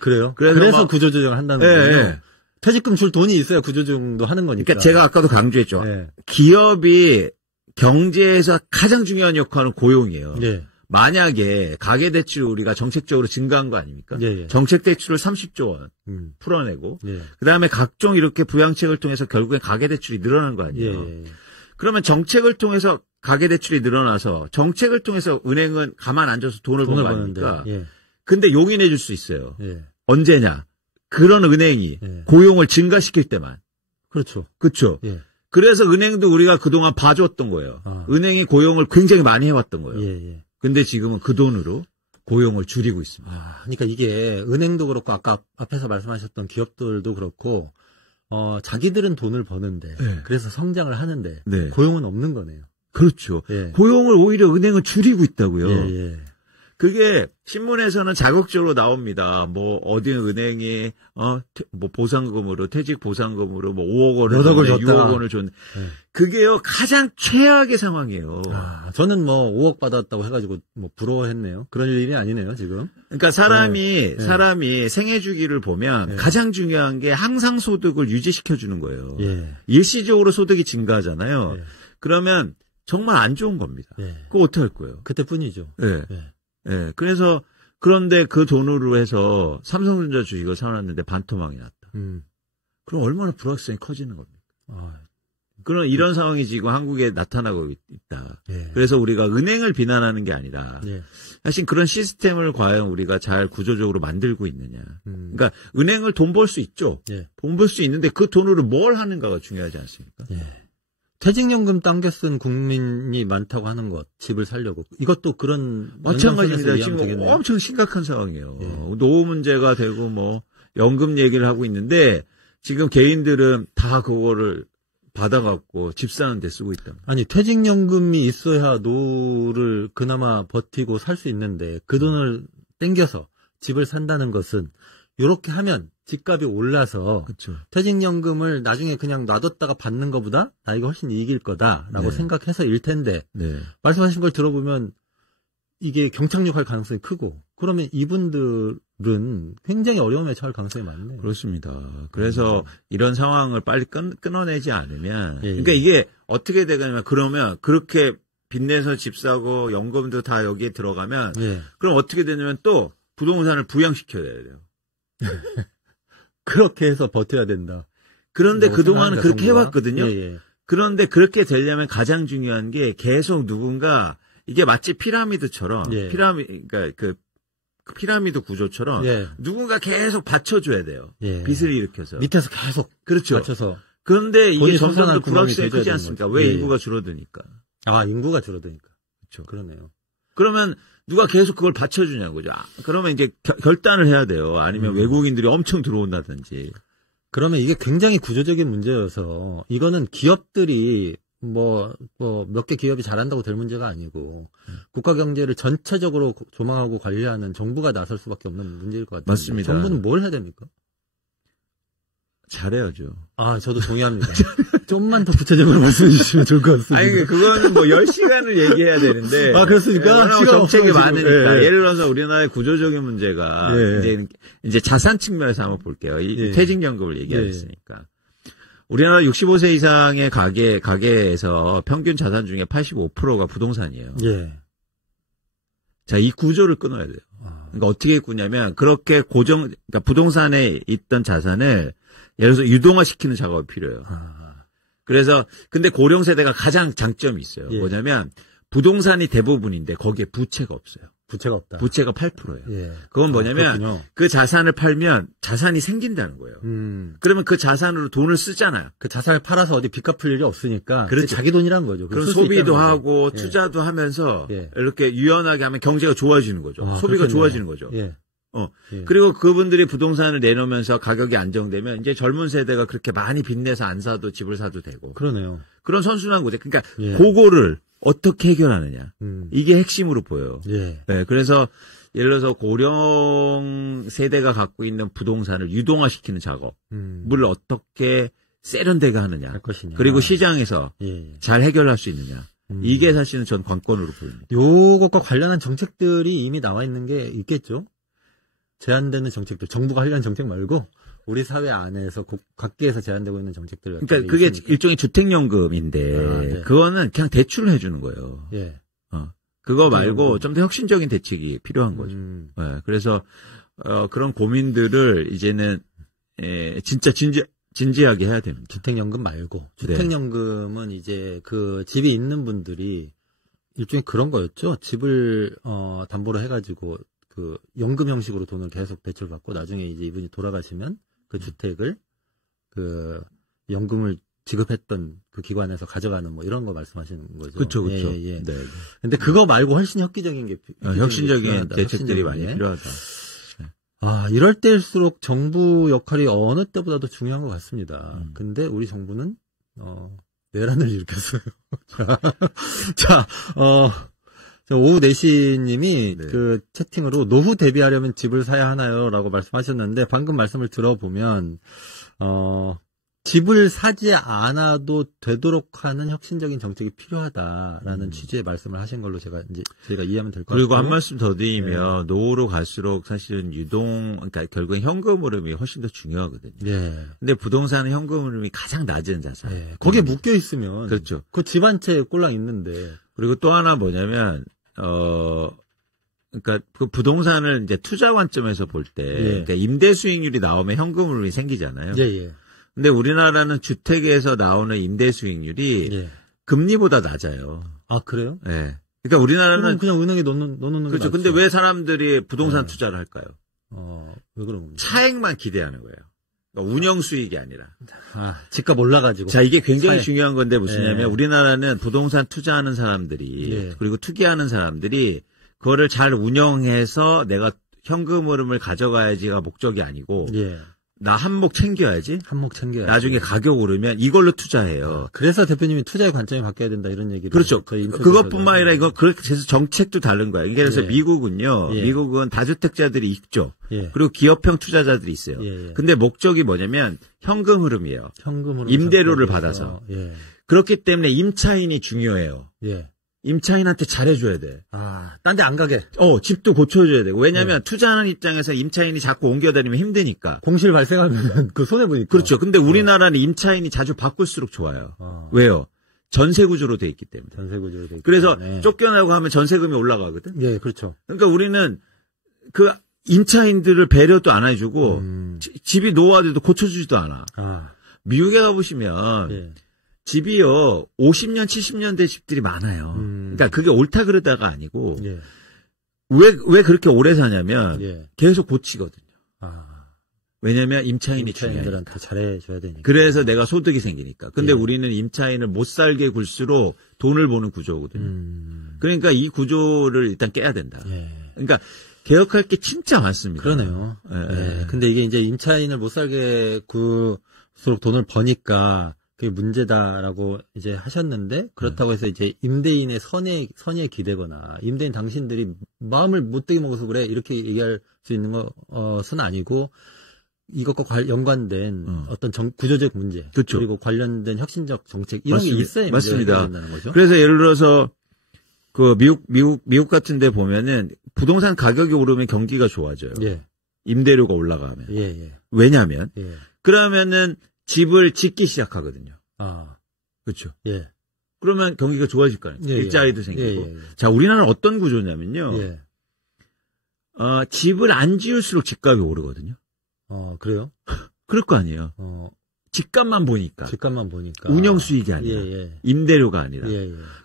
그래요? 그래서 구조조정을 한다는 거예요. 퇴직금 줄 돈이 있어야 구조조정도 하는 거니까. 그러니까 제가 아까도 강조했죠. 기업이 경제에서 가장 중요한 역할은 고용이에요. 만약에 가계대출 우리가 정책적으로 증가한 거 아닙니까? 정책대출을 30조 원 풀어내고 그다음에 각종 이렇게 부양책을 통해서 결국엔 가계대출이 늘어난 거 아니에요. 그러면 정책을 통해서 가계대출이 늘어나서 정책을 통해서 은행은 가만 앉아서 돈을 버는 거 아닙니까? 근데 용인해 줄 수 있어요. 언제냐? 그런 은행이 고용을 증가시킬 때만. 그렇죠. 그렇죠. 그래서 은행도 우리가 그동안 봐줬던 거예요. 은행이 고용을 굉장히 많이 해왔던 거예요. 근데 지금은 그 돈으로 고용을 줄이고 있습니다. 그러니까 이게 은행도 그렇고 아까 앞에서 말씀하셨던 기업들도 그렇고 자기들은 돈을 버는데 네. 그래서 성장을 하는데 네. 고용은 없는 거네요. 그렇죠. 예. 고용을 오히려 은행은 줄이고 있다고요. 예. 그게 신문에서는 자극적으로 나옵니다. 뭐 어디 은행이 뭐 보상금으로 퇴직 보상금으로 뭐 5억 원을 줬다, 6억 원을 줬는데 그게요 가장 최악의 상황이에요. 저는 뭐 5억 받았다고 해가지고 뭐 부러워했네요. 그런 일이 아니네요 지금. 그러니까 사람이 생애 주기를 보면 가장 중요한 게 항상 소득을 유지시켜 주는 거예요. 일시적으로 소득이 증가하잖아요. 그러면 정말 안 좋은 겁니다. 그거 어떻게 할 거예요? 그때뿐이죠. 예, 그래서, 그런데 그 돈으로 해서 삼성전자 주식을 사놨는데 반토막이 났다. 그럼 얼마나 불확실성이 커지는 겁니까? 그럼 이런 상황이 지금 한국에 나타나고 있다. 그래서 우리가 은행을 비난하는 게 아니라, 사실 그런 시스템을 과연 우리가 잘 구조적으로 만들고 있느냐. 그러니까 은행을 돈 벌 수 있죠. 돈 벌 수 있는데 그 돈으로 뭘 하는가가 중요하지 않습니까? 퇴직연금 당겨 쓴 국민이 많다고 하는 것, 집을 살려고. 이것도 그런. 마찬가지입니다. 지금 엄청 심각한 상황이에요. 노후 문제가 되고 뭐, 연금 얘기를 하고 있는데, 지금 개인들은 다 그거를 받아갖고 집 사는 데 쓰고 있다. 아니, 퇴직연금이 있어야 노후를 그나마 버티고 살 수 있는데, 그 돈을 땡겨서 집을 산다는 것은, 요렇게 하면 집값이 올라서 그쵸. 퇴직연금을 나중에 그냥 놔뒀다가 받는 것보다 나이가 훨씬 이길 거다라고 생각해서 일 텐데 말씀하신 걸 들어보면 이게 경착륙할 가능성이 크고 그러면 이분들은 굉장히 어려움에 처할 가능성이 많네요. 그렇습니다. 그래서 이런 상황을 빨리 끊어내지 않으면 그러니까 이게 어떻게 되냐면 그러면 그렇게 빚내서 집 사고 연금도 다 여기에 들어가면 그럼 어떻게 되냐면 또 부동산을 부양시켜야 돼요. 그렇게 해서 버텨야 된다. 그런데 그동안은 그렇게 해왔거든요. 그런데 그렇게 되려면 가장 중요한 게 계속 누군가 이게 마치 피라미드처럼 그러니까 그 피라미드 구조처럼 누군가 계속 받쳐줘야 돼요. 빚을 일으켜서 밑에서 계속 그렇죠. 받쳐서. 그런데 이게 점점 더 불확실성이 크지 않습니까? 왜 인구가 줄어드니까? 인구가 줄어드니까. 그렇죠. 그러네요. 그러면 누가 계속 그걸 받쳐주냐고죠. 그러면 이제 결단을 해야 돼요. 아니면 외국인들이 엄청 들어온다든지. 그러면 이게 굉장히 구조적인 문제여서 이거는 기업들이 몇 개 기업이 잘한다고 될 문제가 아니고 국가 경제를 전체적으로 조망하고 관리하는 정부가 나설 수밖에 없는 문제일 것 같아요. 맞습니다. 정부는 뭘 해야 됩니까? 잘해야죠. 저도 동의합니다. 좀만 더 구체적으로 말씀해 주시면 좋을 것 같습니다. 아니, 그거는 뭐 10시간을 얘기해야 되는데. 그렇습니까? 정책이 많으니까. 예를 들어서 우리나라의 구조적인 문제가 이제 자산 측면에서 한번 볼게요. 퇴직연금을 얘기하셨으니까. 우리나라 65세 이상의 가게에서 평균 자산 중에 85%가 부동산이에요. 자, 이 구조를 끊어야 돼요. 그러니까 어떻게 꾸냐면 그렇게 그러니까 부동산에 있던 자산을 예를 들어서 유동화시키는 작업이 필요해요. 그래서 근데 고령 세대가 가장 장점이 있어요. 뭐냐면 부동산이 대부분인데 거기에 부채가 없어요. 부채가 없다. 부채가 8%예요. 그건 뭐냐면 그렇군요. 그 자산을 팔면 자산이 생긴다는 거예요. 그러면 그 자산으로 돈을 쓰잖아요. 그 자산을 팔아서 어디 빚 갚을 일이 없으니까 그렇죠. 자기 돈이라는 거죠. 그럼 소비도 하고 투자도 하면서 이렇게 유연하게 하면 경제가 좋아지는 거죠. 소비가 그렇겠네요. 좋아지는 거죠. 그리고 그분들이 부동산을 내놓으면서 가격이 안정되면 이제 젊은 세대가 그렇게 많이 빚내서 안 사도 집을 사도 되고. 그러네요. 그런 선순환 구조. 그러니까 그거를 어떻게 해결하느냐. 이게 핵심으로 보여요. 그래서 예를 들어서 고령 세대가 갖고 있는 부동산을 유동화시키는 작업을 어떻게 세련되게 하느냐. 그리고 시장에서 잘 해결할 수 있느냐. 이게 사실은 전 관건으로 보입니다. 요것과 관련한 정책들이 이미 나와 있는 게 있겠죠. 제한되는 정책들, 정부가 하려는 정책 말고 우리 사회 안에서 각계에서 제한되고 있는 정책들. 그러니까 그게 일종의 주택연금인데 그거는 그냥 대출을 해주는 거예요. 그거 말고 좀 더 혁신적인 대책이 필요한 거죠. 그래서 그런 고민들을 이제는 진짜 진지하게 해야 됩니다. 주택연금 말고 주택연금은 이제 그 집이 있는 분들이 일종의 그런 거였죠. 집을 담보로 해가지고 그 연금 형식으로 돈을 계속 대출받고 나중에 이제 이분이 돌아가시면 그 주택을 그 연금을 지급했던 그 기관에서 가져가는 뭐 이런 거 말씀하시는 거죠. 그렇죠. 예, 예. 네. 근데 그거 말고 훨씬 혁기적인 게 혁신적인 대책들이 많이 필요하다. 이럴 때일수록 정부 역할이 어느 때보다도 중요한 것 같습니다. 근데 우리 정부는 내란을 일으켰어요. 자, 오후 4시님이 네. 그 채팅으로 노후 대비하려면 집을 사야 하나요? 라고 말씀하셨는데 방금 말씀을 들어보면 집을 사지 않아도 되도록 하는 혁신적인 정책이 필요하다라는 취지의 말씀을 하신 걸로 저희가 이해하면 될 것 같아요. 그리고 한 말씀 더 드리면 노후로 갈수록 사실은 그러니까 결국엔 현금 흐름이 훨씬 더 중요하거든요. 네. 근데 부동산은 현금 흐름이 가장 낮은 자산. 네. 거기에 묶여 있으면 그렇죠. 그 집 한 채 꼴랑 있는데. 그리고 또 하나 뭐냐면 그러니까 그 부동산을 이제 투자 관점에서 볼 때 그러니까 임대 수익률이 나오면 현금 흐름이 생기잖아요. 예. 근데 우리나라는 주택에서 나오는 임대 수익률이 금리보다 낮아요. 아, 그래요? 네. 그러니까 우리나라는 그냥 은행에 넣는 그렇죠. 근데 왜 사람들이 부동산 투자를 할까요? 왜 그런 겁니까? 차익만 기대하는 거예요. 그러니까 운영 수익이 아니라. 집값 올라가지고. 자, 이게 굉장히 중요한 건데 무엇이냐면 우리나라는 부동산 투자하는 사람들이 그리고 투기하는 사람들이 그거를 잘 운영해서 내가 현금 흐름을 가져가야지가 목적이 아니고 나 한몫 챙겨야지. 나중에 가격 오르면 이걸로 투자해요. 그래서 대표님이 투자의 관점이 바뀌어야 된다 이런 얘기를. 그렇죠. 그것뿐만 아니라 이거 그래서 정책도 다른 거예요. 그래서 미국은요. 미국은 다주택자들이 있죠. 그리고 기업형 투자자들이 있어요. 근데 목적이 뭐냐면 현금 흐름이에요. 임대료를 받아서. 그렇기 때문에 임차인이 중요해요. 임차인한테 잘해줘야 돼. 딴 데 안 가게. 집도 고쳐줘야 되고. 왜냐면 투자하는 입장에서 임차인이 자꾸 옮겨다니면 힘드니까. 공실 발생하면 그 손해보니까. 그렇죠. 근데 우리나라는 임차인이 자주 바꿀수록 좋아요. 왜요? 전세구조로 돼 있기 때문에. 그래서 쫓겨나고 하면 전세금이 올라가거든. 예, 그렇죠. 그러니까 우리는 그 임차인들을 배려도 안 해주고 집이 노후화돼도 고쳐주지도 않아. 미국에 가보시면 집이요 50년, 70년 대 집들이 많아요. 그러니까 그게 옳다 그러다가 아니고 왜 그렇게 오래 사냐면 계속 고치거든요. 왜냐면 임차인이 임차인들은 다 잘해줘야 되니까. 그래서 내가 소득이 생기니까. 근데 우리는 임차인을 못 살게 굴수록 돈을 버는 구조거든요. 그러니까 이 구조를 일단 깨야 된다. 그러니까 개혁할 게 진짜 많습니다. 그러네요. 근데 이게 이제 임차인을 못 살게 굴수록 돈을 버니까 그게 문제다라고 이제 하셨는데 그렇다고 해서 이제 임대인의 선의에 기대거나 임대인 당신들이 마음을 못되게 먹어서 그래 이렇게 얘기할 수 있는 것은 아니고 이것과 연관된 어떤 구조적 문제 그렇죠. 그리고 관련된 혁신적 정책 이런 게 있어야 맞습니다. 된다는 거죠. 그래서 예를 들어서 그 미국 같은 데 보면은 부동산 가격이 오르면 경기가 좋아져요. 임대료가 올라가면. 왜냐면 그러면은 집을 짓기 시작하거든요. 그렇죠. 그러면 경기가 좋아질 거 아니에요. 일자리도 생기고. 자, 우리나라는 어떤 구조냐면요. 집을 안 지을수록 집값이 오르거든요. 그래요? 그럴 거 아니에요. 집값만 보니까. 운영 수익이 아니라. 임대료가 아니라.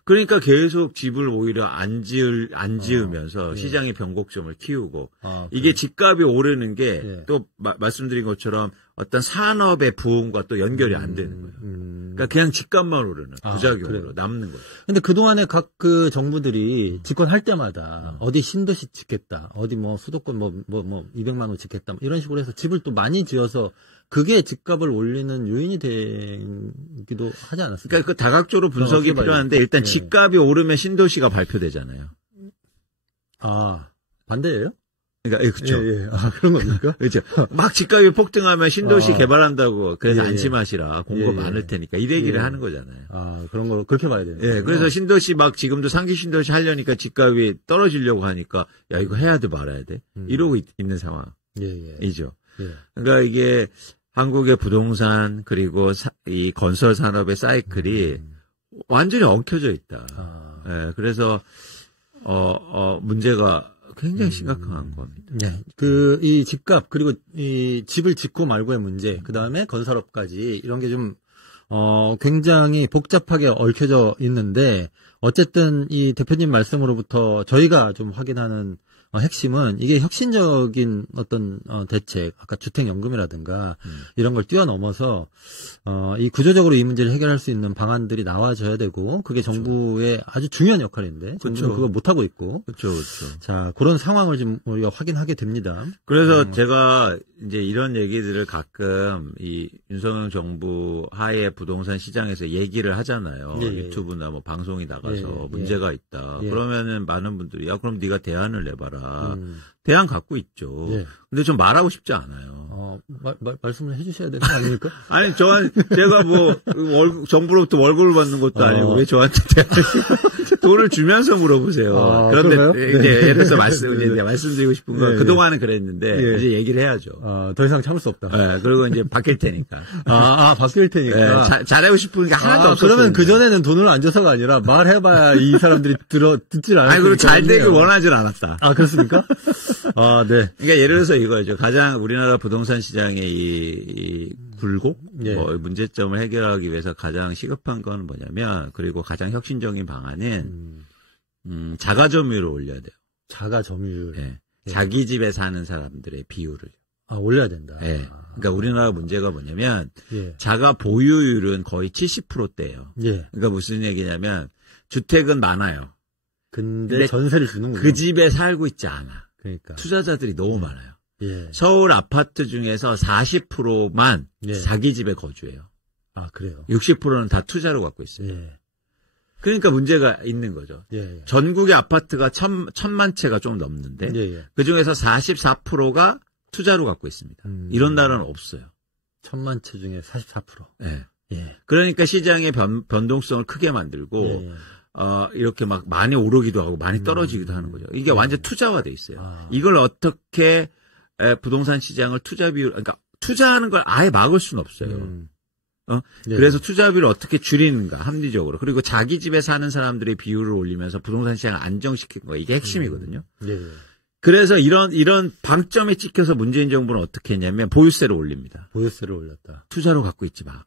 그러니까 계속 집을 오히려 안 지으면서 시장의 변곡점을 키우고. 이게 집값이 오르는 게 또 말씀드린 것처럼 어떤 산업의 부흥과 또 연결이 안 되는 거예요. 그러니까 그냥 집값만 오르는 부작용으로 남는 거예요. 근데 그동안에 각 그 정부들이 집권할 때마다 어디 신도시 짓겠다. 어디 뭐 수도권 뭐 200만 원 짓겠다. 뭐 이런 식으로 해서 집을 또 많이 지어서 그게 집값을 올리는 요인이 되기도 하지 않았습니까? 그러니까 그 다각적으로 분석이 필요한데 일단 집값이 오르면 신도시가 발표되잖아요. 반대예요? 그러니까 그렇죠. 그런 겁니까? 그렇죠. 막 집값이 폭등하면 신도시 개발한다고 그래서 안심하시라 공급 많을 테니까 이 얘기를 하는 거잖아요. 그런 거 그렇게 봐야 되는 거예요. 그래서 신도시 막 지금도 상기 신도시 하려니까 집값이 떨어지려고 하니까 야 이거 해야 돼 말아야 돼 이러고 있는 상황이죠. 그러니까 이게 한국의 부동산 그리고 이 건설 산업의 사이클이 완전히 엉켜져 있다. 그래서 문제가 굉장히 심각한 겁니다. 이 집값 그리고 이 집을 짓고 말고의 문제, 그 다음에 건설업까지 이런 게 좀 굉장히 복잡하게 얽혀져 있는데 어쨌든 이 대표님 말씀으로부터 저희가 좀 확인하는 핵심은 이게 혁신적인 어떤 대책, 아까 주택연금이라든가 이런 걸 뛰어넘어서 이 구조적으로 이 문제를 해결할 수 있는 방안들이 나와줘야 되고 그게 정부의 아주 중요한 역할인데 정부는 그걸 못 하고 있고. 그렇죠. 자, 그런 상황을 지금 우리가 확인하게 됩니다. 그래서 제가 이제 이런 얘기들을 가끔 이 윤석열 정부 하에 부동산 시장에서 얘기를 하잖아요. 예, 유튜브나 뭐 방송이 나가서 예, 문제가 있다. 예. 그러면은 많은 분들이 야 그럼 네가 대안을 내봐라. 대안 갖고 있죠. 예. 근데 좀 말하고 싶지 않아요. 말씀을 해주셔야 되는 거 아닙니까? 아니 제가 뭐 정부로부터 월급을 받는 것도 아니고 왜 저한테 돈을 주면서 물어보세요. 그런데 이제 예를 들어서 말씀드리고 싶은 건 그동안은 그랬는데 이제 얘기를 해야죠. 더 이상 참을 수 없다. 네, 그리고 이제 바뀔 테니까. 바뀔 테니까. 네, 잘하고 싶은 게 하나도 없어요. 그러면 그전에는 돈을 안 줘서가 아니라 말해봐야 이 사람들이 듣질 않아요. 아니, 그리고 잘 되길 원하진 않았다. 그렇습니까? 네. 그러니까 예를 들어서 이거죠. 가장 우리나라 부동산 시장의 이 굴곡, 뭐 문제점을 해결하기 위해서 가장 시급한 건 뭐냐면, 그리고 가장 혁신적인 방안은, 자가 점유율을 올려야 돼요. 자가 점유율. 네. 자기 집에 사는 사람들의 비율을. 올려야 된다. 네. 그러니까 우리나라 문제가 뭐냐면, 자가 보유율은 거의 70%대예요. 그러니까 무슨 얘기냐면, 주택은 많아요. 근데 전세를 주는군요. 그 집에 살고 있지 않아. 그러니까. 투자자들이 너무 많아요. 서울 아파트 중에서 40%만 자기 집에 거주해요. 그래요? 60%는 다 투자로 갖고 있어요. 그러니까 문제가 있는 거죠. 전국의 아파트가 1,000만 채가 좀 넘는데 그중에서 44%가 투자로 갖고 있습니다. 이런 나라는 없어요. 1,000만 채 중에 44%. 그러니까 시장의 변동성을 크게 만들고 이렇게 막 많이 오르기도 하고 많이 떨어지기도 하는 거죠. 이게 완전 투자화돼 있어요. 이걸 어떻게 부동산 시장을 투자 비율, 그러니까 투자하는 걸 아예 막을 수는 없어요. 그래서 투자 비율을 어떻게 줄이는가 합리적으로. 그리고 자기 집에 사는 사람들의 비율을 올리면서 부동산 시장을 안정시키는 거 이게 핵심이거든요. 그래서 이런 방점에 찍혀서 문재인 정부는 어떻게 했냐면 보유세를 올립니다. 보유세를 올렸다. 투자로 갖고 있지 마.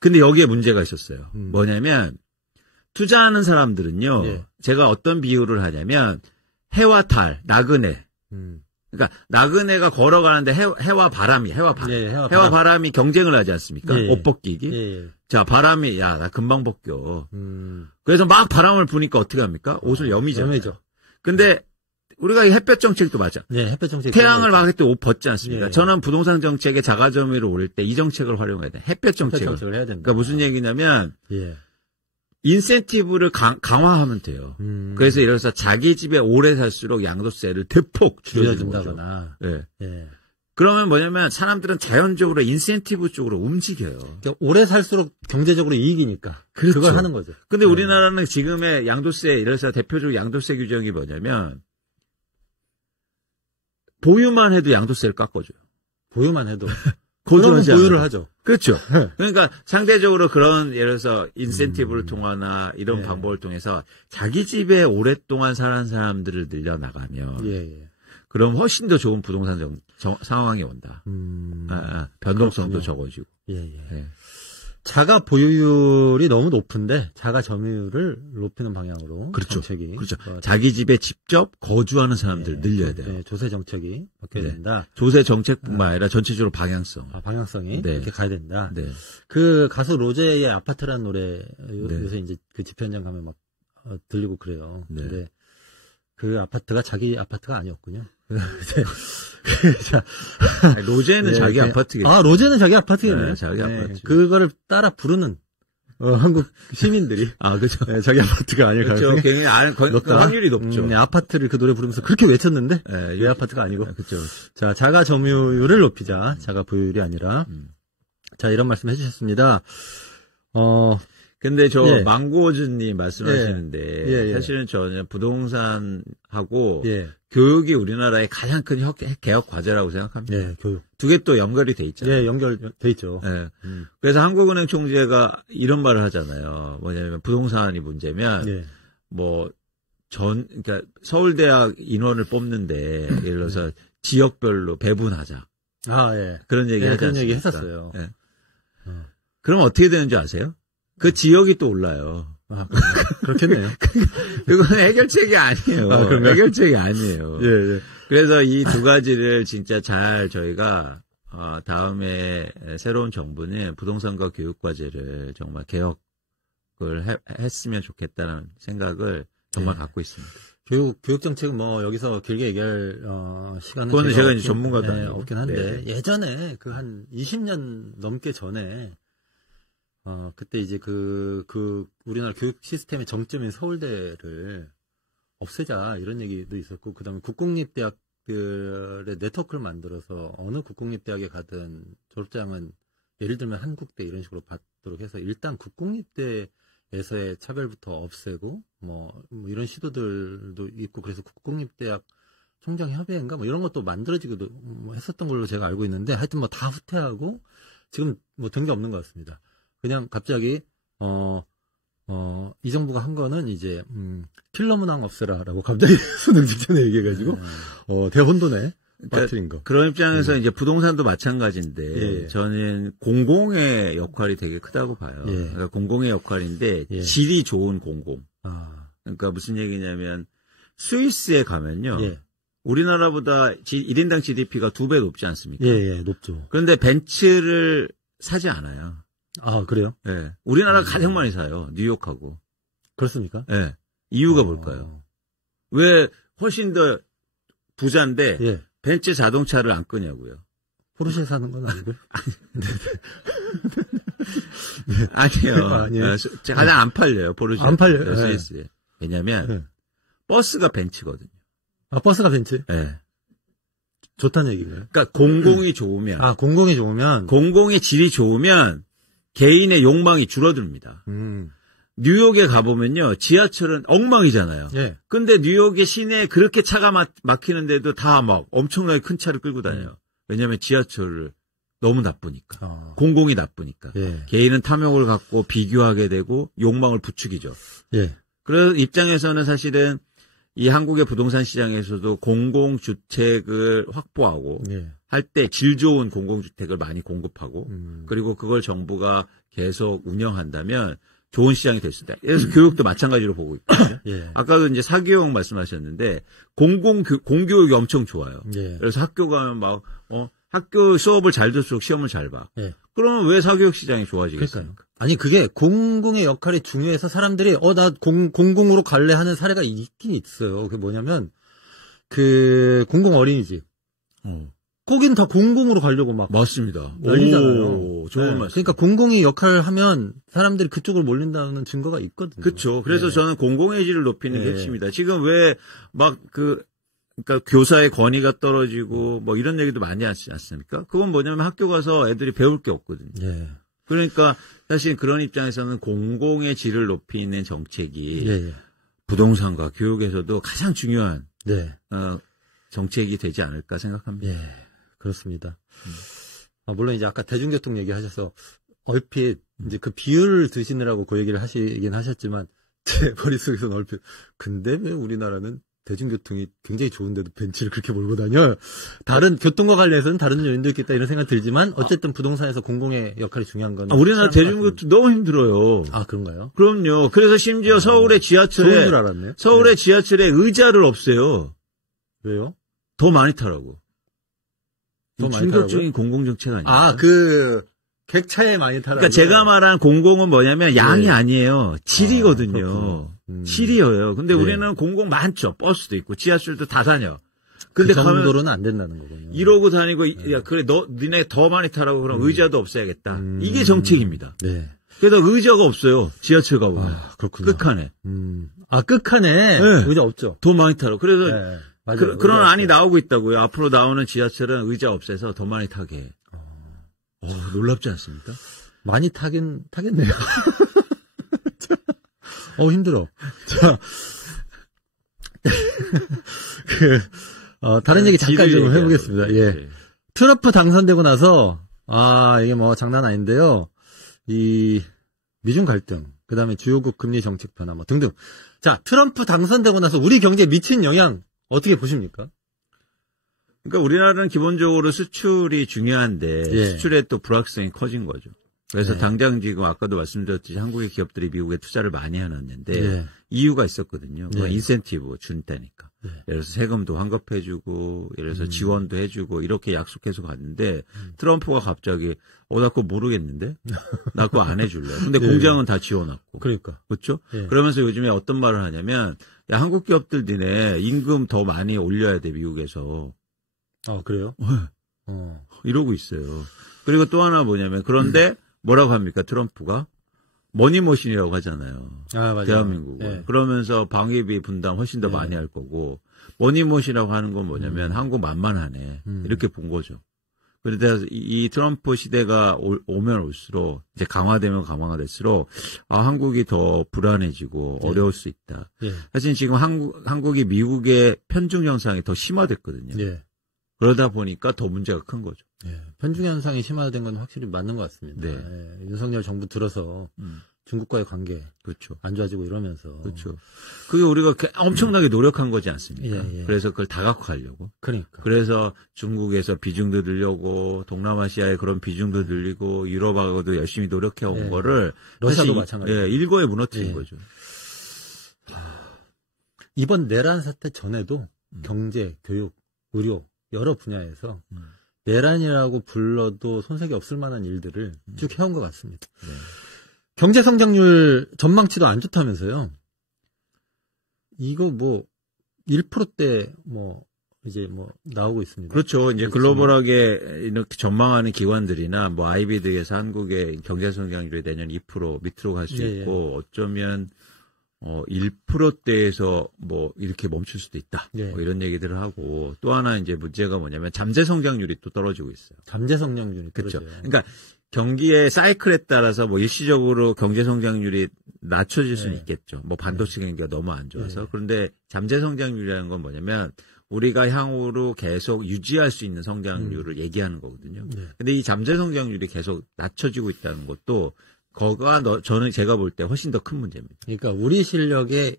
근데 여기에 문제가 있었어요. 뭐냐면 투자하는 사람들은요. 제가 어떤 비유를 하냐면 해와 달, 나그네. 그러니까 나그네가 걸어가는데 해와 바람이 경쟁을 하지 않습니까? 옷 벗기기. 자, 바람이 야, 나 금방 벗겨. 그래서 막 바람을 부니까 어떻게 합니까? 옷을 여미죠. 근데 우리가 햇볕 정책도 맞아. 햇볕 정책. 태양을 막을 때 옷 벗지 않습니까? 저는 부동산 정책에 자가 점유율을 올릴 때 이 정책을 활용해야 돼. 햇볕 정책을 해야 된다. 그러니까 무슨 얘기냐면 인센티브를 강화하면 돼요. 그래서 예를 들어서 자기 집에 오래 살수록 양도세를 대폭 줄여준다거나. 그러면 뭐냐면 사람들은 자연적으로 인센티브 쪽으로 움직여요. 그러니까 오래 살수록 경제적으로 이익이니까. 그렇죠. 그걸 하는 거죠. 근데 우리나라는 지금의 양도세, 예를 들어서 대표적으로 양도세 규정이 뭐냐면 보유만 해도 양도세를 깎아줘요. 보유만 해도. 거주하지 보유를 하죠. 그렇죠. 그러니까 상대적으로 그런 예를 들어서 인센티브를 통하나 이런 방법을 통해서 자기 집에 오랫동안 사는 사람들을 늘려나가면 그럼 훨씬 더 좋은 부동산 상황이 온다. 변동성도 적어지고. 자가 보유율이 너무 높은데 자가 점유율을 높이는 방향으로 정책이. 그렇죠. 자기 집에 직접 거주하는 사람들을 늘려야 돼요. 조세 정책이 바뀌어야 된다. 조세 정책뿐만 아니라 전체적으로 방향성. 방향성이 이렇게 가야 된다. 그 가수 로제의 아파트라는 노래 요새 이제 그 집회 현장 가면 막 들리고 그래요. 근데 그 아파트가 자기 아파트가 아니었군요. 로제는 자기 아파트겠죠. 로제는 자기 아파트겠네요. 자기 아파트. 그거를 따라 부르는 한국 시민들이 그렇죠. 자기 아파트가 아닐 가능성이 확률이 높죠. 아파트를 그 노래 부르면서 그렇게 외쳤는데 내 아파트가 아니고. 그렇죠. 자, 자가 점유율을 높이자. 자가 보유율이 아니라. 자, 이런 말씀 해주셨습니다. 근데 망고즈님 말씀하시는데 사실은 저는 부동산하고 교육이 우리나라의 가장 큰 개혁 과제라고 생각합니다. 교육. 두 개 또 연결이 돼 있잖아요. 연결돼 있죠. 그래서 한국은행 총재가 이런 말을 하잖아요. 뭐냐면 부동산이 문제면 그러니까 서울대학 인원을 뽑는데 예를 들어서 지역별로 배분하자. 그런 얘기 하지 않습니까? 했었어요. 그럼 어떻게 되는지 아세요? 그 지역이 또 올라요. 아, 그렇겠네요. 그건 해결책이 아니에요. 아, 해결책이 아니에요. 예, 예. 그래서 이 두 가지를 진짜 잘 저희가 다음에 새로운 정부는 부동산과 교육과제를 정말 개혁을 했으면 좋겠다는 생각을 정말 예. 갖고 있습니다. 교육 정책은 뭐 여기서 길게 얘기할 시간은 그거는 제가 이제 전문가도 네, 없긴 한데 네. 예전에 그 한 20년 넘게 전에 그때 이제 그 우리나라 교육 시스템의 정점인 서울대를 없애자 이런 얘기도 있었고, 그다음에 국공립대학들의 네트워크를 만들어서 어느 국공립대학에 가든 졸업장은 예를 들면 한국대 이런 식으로 받도록 해서 일단 국공립대에서의 차별부터 없애고 뭐 이런 시도들도 있고, 그래서 국공립대학 총장협의회인가 뭐 이런 것도 만들어지기도 뭐 했었던 걸로 제가 알고 있는데, 하여튼 뭐 다 후퇴하고 지금 뭐 된 게 없는 것 같습니다. 그냥 갑자기 이 정부가 한 거는 이제 킬러 문항 없애라라고 갑자기 수능 직전에 얘기해가지고 대혼돈에 빠뜨린 거. 그런 입장에서 이제 부동산도 마찬가지인데 예. 저는 공공의 역할이 되게 크다고 봐요. 예. 그러니까 공공의 역할인데 예. 질이 좋은 공공. 그러니까 무슨 얘기냐면 스위스에 가면요. 예. 우리나라보다 1인당 GDP가 2배 높지 않습니까? 예, 높죠. 그런데 벤츠를 사지 않아요. 아, 그래요? 예. 우리나라가 가장 많이 사요. 뉴욕하고. 그렇습니까? 예. 이유가 뭘까요? 왜 훨씬 더 부자인데 예. 벤츠 자동차를 안 끄냐고요. 포르쉐 사는 건 아니고요? 아니요. 아니에요. 가장 안 팔려요. 포르쉐. 안 팔려요. 스위스에. 네. 왜냐면 네. 버스가 벤츠거든요. 아, 버스가 벤츠? 네. 좋다는 얘기인가요? 그러니까 공공이 좋으면. 아, 공공이 좋으면. 공공의 질이 좋으면 개인의 욕망이 줄어듭니다. 뉴욕에 가보면요. 지하철은 엉망이잖아요. 예. 근데 뉴욕의 시내에 그렇게 차가 막히는데도 다 막 엄청나게 큰 차를 끌고 다녀요. 왜냐면 지하철을 너무 나쁘니까. 공공이 나쁘니까. 예. 개인은 탐욕을 갖고 비교하게 되고 욕망을 부추기죠. 예. 그래서 입장에서는 사실은 이 한국의 부동산 시장에서도 공공주택을 확보하고 예. 할 때 질 좋은 공공주택을 많이 공급하고 그리고 그걸 정부가 계속 운영한다면 좋은 시장이 될 수 있다. 그래서 교육도 마찬가지로 보고 있거든요. 예. 아까도 이제 사교육 말씀하셨는데 공교육이 엄청 좋아요. 예. 그래서 학교 가면 막 학교 수업을 잘 들을수록 시험을 잘 봐. 예. 그러면 왜 사교육 시장이 좋아지겠습니까? 그러니까요. 아니 그게 공공의 역할이 중요해서 사람들이 나 공공으로 갈래 하는 사례가 있긴 있어요. 그게 뭐냐면 그 공공 어린이집. 거긴 다 공공으로 가려고 막 맞습니다. 난리잖아요. 좋은 네. 말씀. 그러니까 공공이 역할을 하면 사람들이 그쪽으로 몰린다는 증거가 있거든요. 그렇죠. 그래서 네. 저는 공공의 질을 높이는 게 네. 핵심이다. 지금 왜 막 그러니까 교사의 권위가 떨어지고 뭐 이런 얘기도 많이 하지 않습니까? 그건 뭐냐면 학교 가서 애들이 배울 게 없거든요. 네. 그러니까 사실 그런 입장에서는 공공의 질을 높이는 정책이 네. 부동산과 교육에서도 가장 중요한 네. 정책이 되지 않을까 생각합니다. 네. 그렇습니다. 물론 이제 아까 대중교통 얘기하셔서 얼핏 이제 그 비율을 드시느라고 그 얘기를 하시긴 하셨지만 제 머릿속에서는 얼핏 근데 왜 우리나라는 대중교통이 굉장히 좋은데도 벤츠를 그렇게 몰고 다녀? 다른 교통과 관련해서는 다른 요인도 있겠다 이런 생각 들지만 어쨌든 부동산에서 공공의 역할이 중요한 건 우리나라 대중교통 너무 힘들어요. 아 그런가요? 그럼요. 그래서 심지어 서울의 지하철에 좋은 줄 알았네요. 서울의 지하철에 의자를 없애요. 왜요? 더 많이 타라고. 더 많이 충격적인 공공정책 아니에요? 아, 그 객차에 많이 타라고. 그러니까 제가 말한 공공은 뭐냐면 양이 아니에요. 질이거든요. 질이에요. 근데 우리는 공공 많죠. 버스도 있고 지하철도 다 다녀. 근데 그 정도로는 안 된다는 거군요. 이러고 다니고 야 그래 니네 더 많이 타라고 그럼 의자도 없애야겠다. 이게 정책입니다. 네. 그래서 의자가 없어요. 지하철 가보면. 그렇군요. 끝칸에. 끝칸에 네. 의자 없죠. 더 많이 타라고. 그래서 네. 맞아요. 그런 안이 나오고 있다고요. 앞으로 나오는 지하철은 의자 없애서 더 많이 타게 해. 놀랍지 않습니까? 많이 타겠네요. 힘들어. 자, 다른 얘기 잠깐 좀 해보겠습니다. 예. 트럼프 당선되고 나서, 이게 뭐 장난 아닌데요. 이, 미중 갈등, 그 다음에 주요국 금리 정책 변화 뭐 등등. 자, 트럼프 당선되고 나서 우리 경제에 미친 영향 어떻게 보십니까? 그러니까 우리나라는 기본적으로 수출이 중요한데 예. 수출의 또 불확실성이 커진 거죠. 그래서 네. 당장 지금 아까도 말씀드렸듯이 한국의 기업들이 미국에 투자를 많이 해놨는데 네. 이유가 있었거든요. 네. 인센티브 준다니까. 네. 예를 들어서 세금도 환급해주고, 예를 들어서 지원도 해주고 이렇게 약속해서 갔는데 트럼프가 갑자기 나 그거 모르겠는데, 나 그거 안 해줄래. 근데 네. 공장은 다 지원했고, 그러니까. 그렇죠? 네. 그러면서 요즘에 어떤 말을 하냐면, 야 한국 기업들 니네 임금 더 많이 올려야 돼 미국에서. 그래요? 이러고 있어요. 그리고 또 하나 뭐냐면 그런데 뭐라고 합니까 트럼프가? 머니머신이라고 하잖아요. 맞아요. 대한민국은. 네. 그러면서 방위비 분담 훨씬 더 네. 많이 할 거고 머니머신이라고 하는 건 뭐냐면 한국 만만하네. 이렇게 본 거죠. 그래서 이 트럼프 시대가 오면 올수록 이제 강화되면 강화가 될수록 한국이 더 불안해지고 네. 어려울 수 있다. 네. 사실 지금 한국이 미국의 편중 현상이 더 심화됐거든요. 네. 그러다 보니까 더 문제가 큰 거죠. 네. 편중 현상이 심화된 건 확실히 맞는 것 같습니다. 네. 네. 윤석열 정부 들어서 중국과의 관계 그렇죠. 안 좋아지고 이러면서 그렇죠. 그게 우리가 엄청나게 노력한 거지 않습니까? 예. 그래서 그걸 다각화하려고. 그러니까. 그래서 중국에서 비중도 늘려고 동남아시아의 그런 비중도 늘리고 유럽하고도 열심히 노력해 온 네. 거를 러시아도 사실 마찬가지예요. 일거에 무너뜨린 네. 거죠. 이번 내란 사태 전에도 경제, 교육, 의료 여러 분야에서 내란이라고 불러도 손색이 없을 만한 일들을 쭉 해온 것 같습니다. 네. 경제 성장률 전망치도 안 좋다면서요. 이거 1%대 이제 나오고 있습니다. 그렇죠. 이제 글로벌하게 이렇게 전망하는 기관들이나 아이비드에서 한국의 경제 성장률이 내년 2% 밑으로 갈 수 있고 어쩌면 1%대에서 이렇게 멈출 수도 있다. 네. 이런 얘기들을 하고 또 하나 이제 문제가 뭐냐면 잠재 성장률이 또 떨어지고 있어요. 잠재 성장률이 그렇죠. 떨어져요. 그러니까 경기의 사이클에 따라서 일시적으로 경제 성장률이 낮춰질 수는 있겠죠. 반도체 경기가 너무 안 좋아서. 그런데 잠재 성장률이라는 건 뭐냐면 우리가 향후로 계속 유지할 수 있는 성장률을 얘기하는 거거든요. 근데 이 잠재 성장률이 계속 낮춰지고 있다는 것도 저는 제가 볼 때 훨씬 더 큰 문제입니다. 그러니까 우리 실력에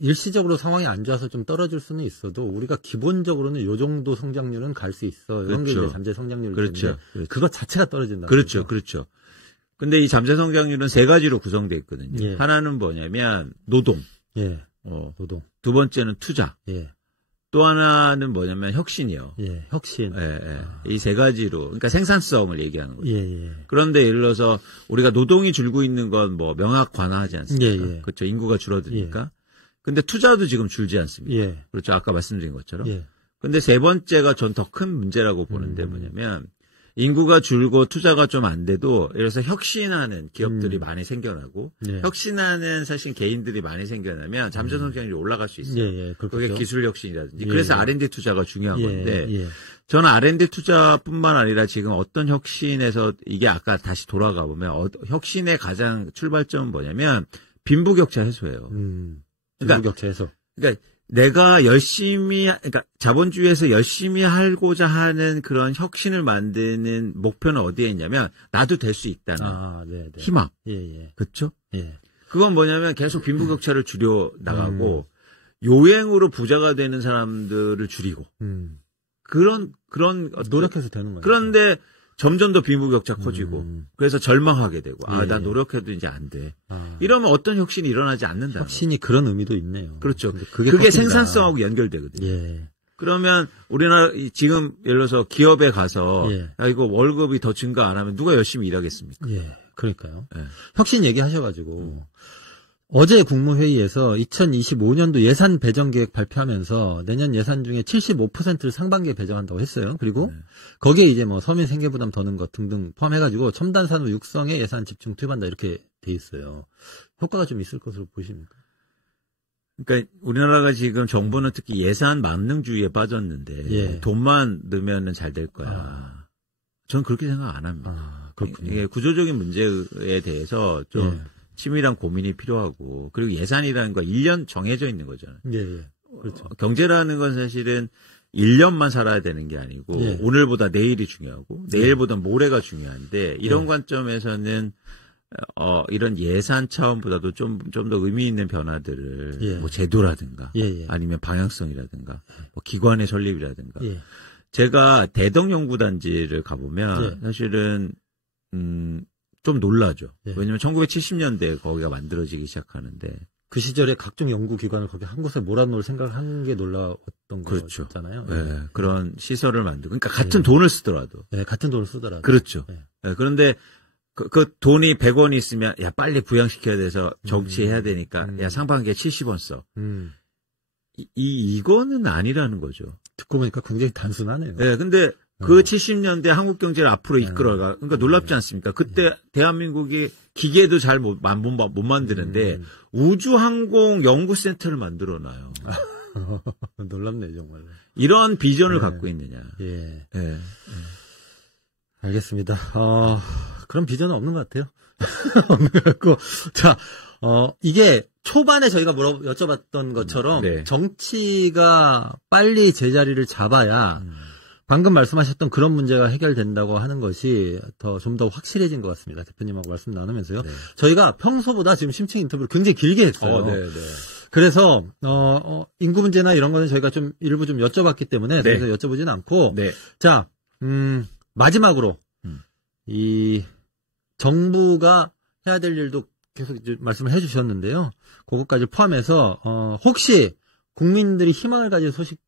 일시적으로 상황이 안 좋아서 좀 떨어질 수는 있어도 우리가 기본적으로는 요 정도 성장률은 갈 수 있어. 이런 게 이제 잠재 성장률인데 그렇죠. 그것 자체가 떨어진다. 그렇죠. 그렇죠. 근데 이 잠재 성장률은 세 가지로 구성되어 있거든요. 예. 하나는 뭐냐면 노동. 예. 노동. 두 번째는 투자. 예. 또 하나는 뭐냐면 혁신이요. 예. 혁신. 이 세 가지로 그러니까 생산성을 얘기하는 거죠. 예. 그런데 예를 들어서 우리가 노동이 줄고 있는 건 명확 관화하지 않습니까? 예. 그렇죠. 인구가 줄어드니까. 근데 투자도 지금 줄지 않습니까? 예. 그렇죠. 아까 말씀드린 것처럼. 예. 근데 세 번째가 전 더 큰 문제라고 보는데 뭐냐면 인구가 줄고 투자가 좀 안 돼도 예를 들어서 혁신하는 기업들이 많이 생겨나고 혁신하는 사실 개인들이 많이 생겨나면 잠재 성장률이 올라갈 수 있어요. 그게 기술 혁신이라든지. 그래서 R&D 투자가 중요한 건데 저는 R&D 투자뿐만 아니라 지금 어떤 혁신에서 이게 아까 다시 돌아가 보면 혁신의 가장 출발점은 뭐냐면 빈부격차 해소예요. 빈부격차 해소. 그러니까 내가 그러니까 자본주의에서 열심히 하고자 하는 그런 혁신을 만드는 목표는 어디에 있냐면 나도 될 수 있다는 희망. 그렇죠? 그건 뭐냐면 계속 빈부격차를 줄여 나가고 요행으로 부자가 되는 사람들을 줄이고 그런 노력해서 되는 거예요. 그런데 점점 더 빈부격차 커지고 그래서 절망하게 되고 난 노력해도 이제 안 돼. 이러면 어떤 혁신이 일어나지 않는다. 혁신이 그런 의미도 있네요. 그렇죠. 그게 생산성하고 연결되거든요. 그러면 우리나라 지금 예를 들어서 기업에 가서 이거 월급이 더 증가 안 하면 누가 열심히 일하겠습니까? 그러니까요. 혁신 얘기하셔가지고 어제 국무회의에서 2025년도 예산 배정 계획 발표하면서 내년 예산 중에 75%를 상반기에 배정한다고 했어요. 그리고 거기에 이제 서민 생계부담 더는 것 등등 포함해가지고 첨단 산업 육성에 예산 집중 투입한다 이렇게 돼 있어요. 효과가 좀 있을 것으로 보십니까? 그러니까 우리나라가 지금 정부는 특히 예산 만능주의에 빠졌는데 돈만 넣으면 잘 될 거야. 저는 그렇게 생각 안 합니다. 그렇군요. 이게 구조적인 문제에 대해서 좀 치밀한 고민이 필요하고 그리고 예산이라는 건 1년 정해져 있는 거잖아요. 그렇죠. 경제라는 건 사실은 1년만 살아야 되는 게 아니고 오늘보다 내일이 중요하고 내일보다 모레가 중요한데 이런 관점에서는 이런 예산 차원보다도 좀 더 의미 있는 변화들을 제도라든가 아니면 방향성이라든가 기관의 설립이라든가 제가 대덕연구단지를 가보면 사실은 좀 놀라죠. 예. 왜냐면 1970년대에 거기가 만들어지기 시작하는데 그 시절에 각종 연구기관을 거기 한 곳에 몰아놓을 생각을 한 게 놀라웠던 그렇죠. 거잖아요. 예. 그런 시설을 만들고 그러니까 같은 돈을 쓰더라도. 네, 같은 돈을 쓰더라도. 그렇죠. 예. 그런데 그 돈이 100원이 있으면 야 빨리 부양시켜야 돼서 정치해야 되니까 야 상반기에 70원 써. 이거는 아니라는 거죠. 듣고 보니까 굉장히 단순하네요. 네, 근데 그 70년대 한국 경제를 앞으로 이끌어가. 그러니까 놀랍지 않습니까? 그때 대한민국이 기계도 잘 못 만드는데 우주항공 연구센터를 만들어놔요. 놀랍네 정말. 이런 비전을 갖고 있느냐. 예. 알겠습니다. 그런 비전은 없는 것 같아요. 없는 것 같고. 자, 이게 초반에 저희가 여쭤봤던 것처럼 네. 정치가 빨리 제자리를 잡아야 방금 말씀하셨던 그런 문제가 해결된다고 하는 것이 좀 더 확실해진 것 같습니다. 대표님하고 말씀 나누면서요. 네. 저희가 평소보다 지금 심층 인터뷰를 굉장히 길게 했어요. 네. 그래서 인구 문제나 이런 거는 저희가 좀 일부 좀 여쭤봤기 때문에 네. 그래서 여쭤보지는 않고 네. 자 마지막으로 이 정부가 해야 될 일도 계속 이제 말씀을 해주셨는데요. 그것까지 포함해서 혹시 국민들이 희망을 가질 소식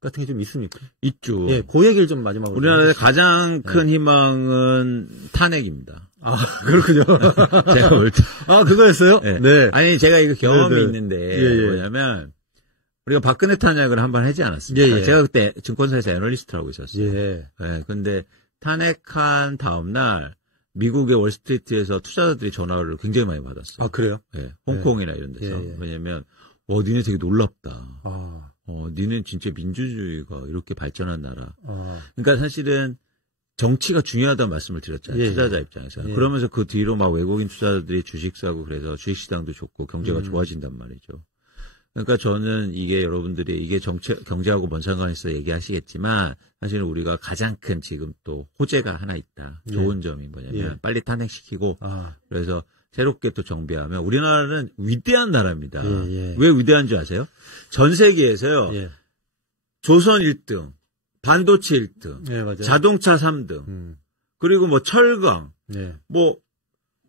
같은 게 좀 있습니까? 있죠. 예, 그 얘기를 좀 마지막으로. 우리나라의 가장 큰 희망은 탄핵입니다. 아, 그렇군요. 제가 볼 때. 아, 그거였어요? 네. 네. 아니, 제가 이거 경험이 네. 있는데, 뭐냐면, 우리가 박근혜 탄핵을 한번 하지 않았습니까? 제가 그때 증권사에서 애널리스트를 하고 있었어요. 네. 근데 탄핵한 다음날, 미국의 월스트리트에서 투자자들이 전화를 굉장히 많이 받았어요. 아, 그래요? 네. 홍콩이나 이런 데서. 왜냐면, 니네 되게 놀랍다. 니는 진짜 민주주의가 이렇게 발전한 나라. 그러니까 사실은 정치가 중요하다는 말씀을 드렸잖아요. 투자자 입장에서. 그러면서 그 뒤로 막 외국인 투자자들이 주식 사고 그래서 주식시장도 좋고 경제가 좋아진단 말이죠. 그러니까 저는 이게 여러분들이 이게 경제하고 뭔 상관이 있어 얘기하시겠지만 사실은 우리가 가장 큰 지금 또 호재가 하나 있다. 좋은 점이 뭐냐면 빨리 탄핵시키고 그래서 새롭게 또 정비하면 우리나라는 위대한 나라입니다. 왜 위대한 줄 아세요? 전 세계에서요. 조선 1등, 반도체 1등, 자동차 3등, 그리고 뭐 철강, 뭐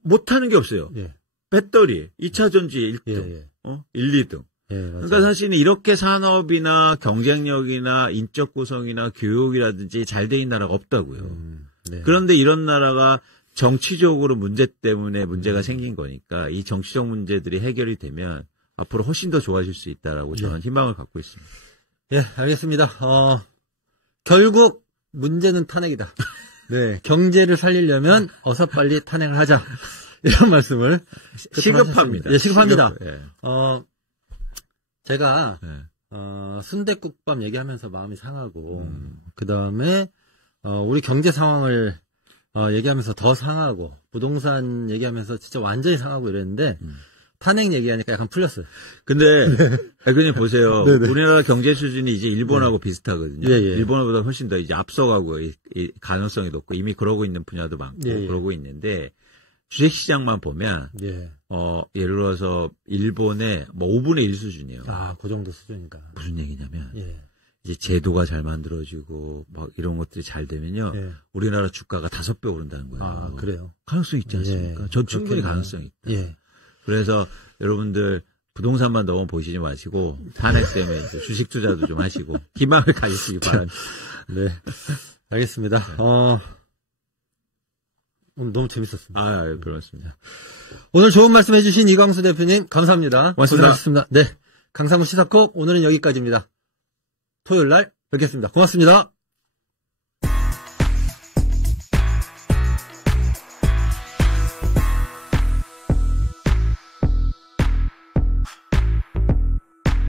못하는 게 없어요. 배터리, 2차 전지 1등, 1, 2등. 그러니까 사실은 이렇게 산업이나 경쟁력이나 인적 구성이나 교육이라든지 잘 돼 있는 나라가 없다고요. 그런데 이런 나라가 정치적으로 문제 때문에 문제가 생긴 거니까 이 정치적 문제들이 해결이 되면 앞으로 훨씬 더 좋아질 수 있다라고 저는 희망을 갖고 있습니다. 예, 알겠습니다. 결국 문제는 탄핵이다. 네, 경제를 살리려면 어서 빨리 탄핵을 하자. 이런 말씀을 시급합니다. 예, 시급합니다. 예. 제가 순댓국밥 얘기하면서 마음이 상하고 그 다음에 우리 경제 상황을 얘기하면서 더 상하고 부동산 얘기하면서 진짜 완전히 상하고 이랬는데 탄핵 얘기하니까 약간 풀렸어요. 근데 그냥 보세요. 우리나라 경제 수준이 이제 일본하고 비슷하거든요. 일본보다 훨씬 더 이제 앞서가고 이 가능성이 높고 이미 그러고 있는 분야도 많고 그러고 있는데 주식시장만 보면 예를 들어서 일본의 뭐 5분의 1 수준이에요. 아, 그 정도 수준이니까. 무슨 얘기냐면 이제 제도가 잘 만들어지고 막 이런 것들이 잘 되면요. 우리나라 주가가 5배 오른다는 거예요. 아, 그래요? 가능성이 있지 않습니까? 전 충분히 가능성이 있다. 그래서 여러분들 부동산만 너무 보시지 마시고 탄핵 때문에 주식 투자도 좀 하시고 희망을 가지시기 바랍니다. 네. 알겠습니다. 오늘 너무 재밌었습니다. 그렇습니다. 오늘 좋은 말씀 해주신 이광수 대표님 감사합니다. 고맙습니다. 네. 강상우 시사콕 오늘은 여기까지입니다. 토요일 날 뵙겠습니다. 고맙습니다.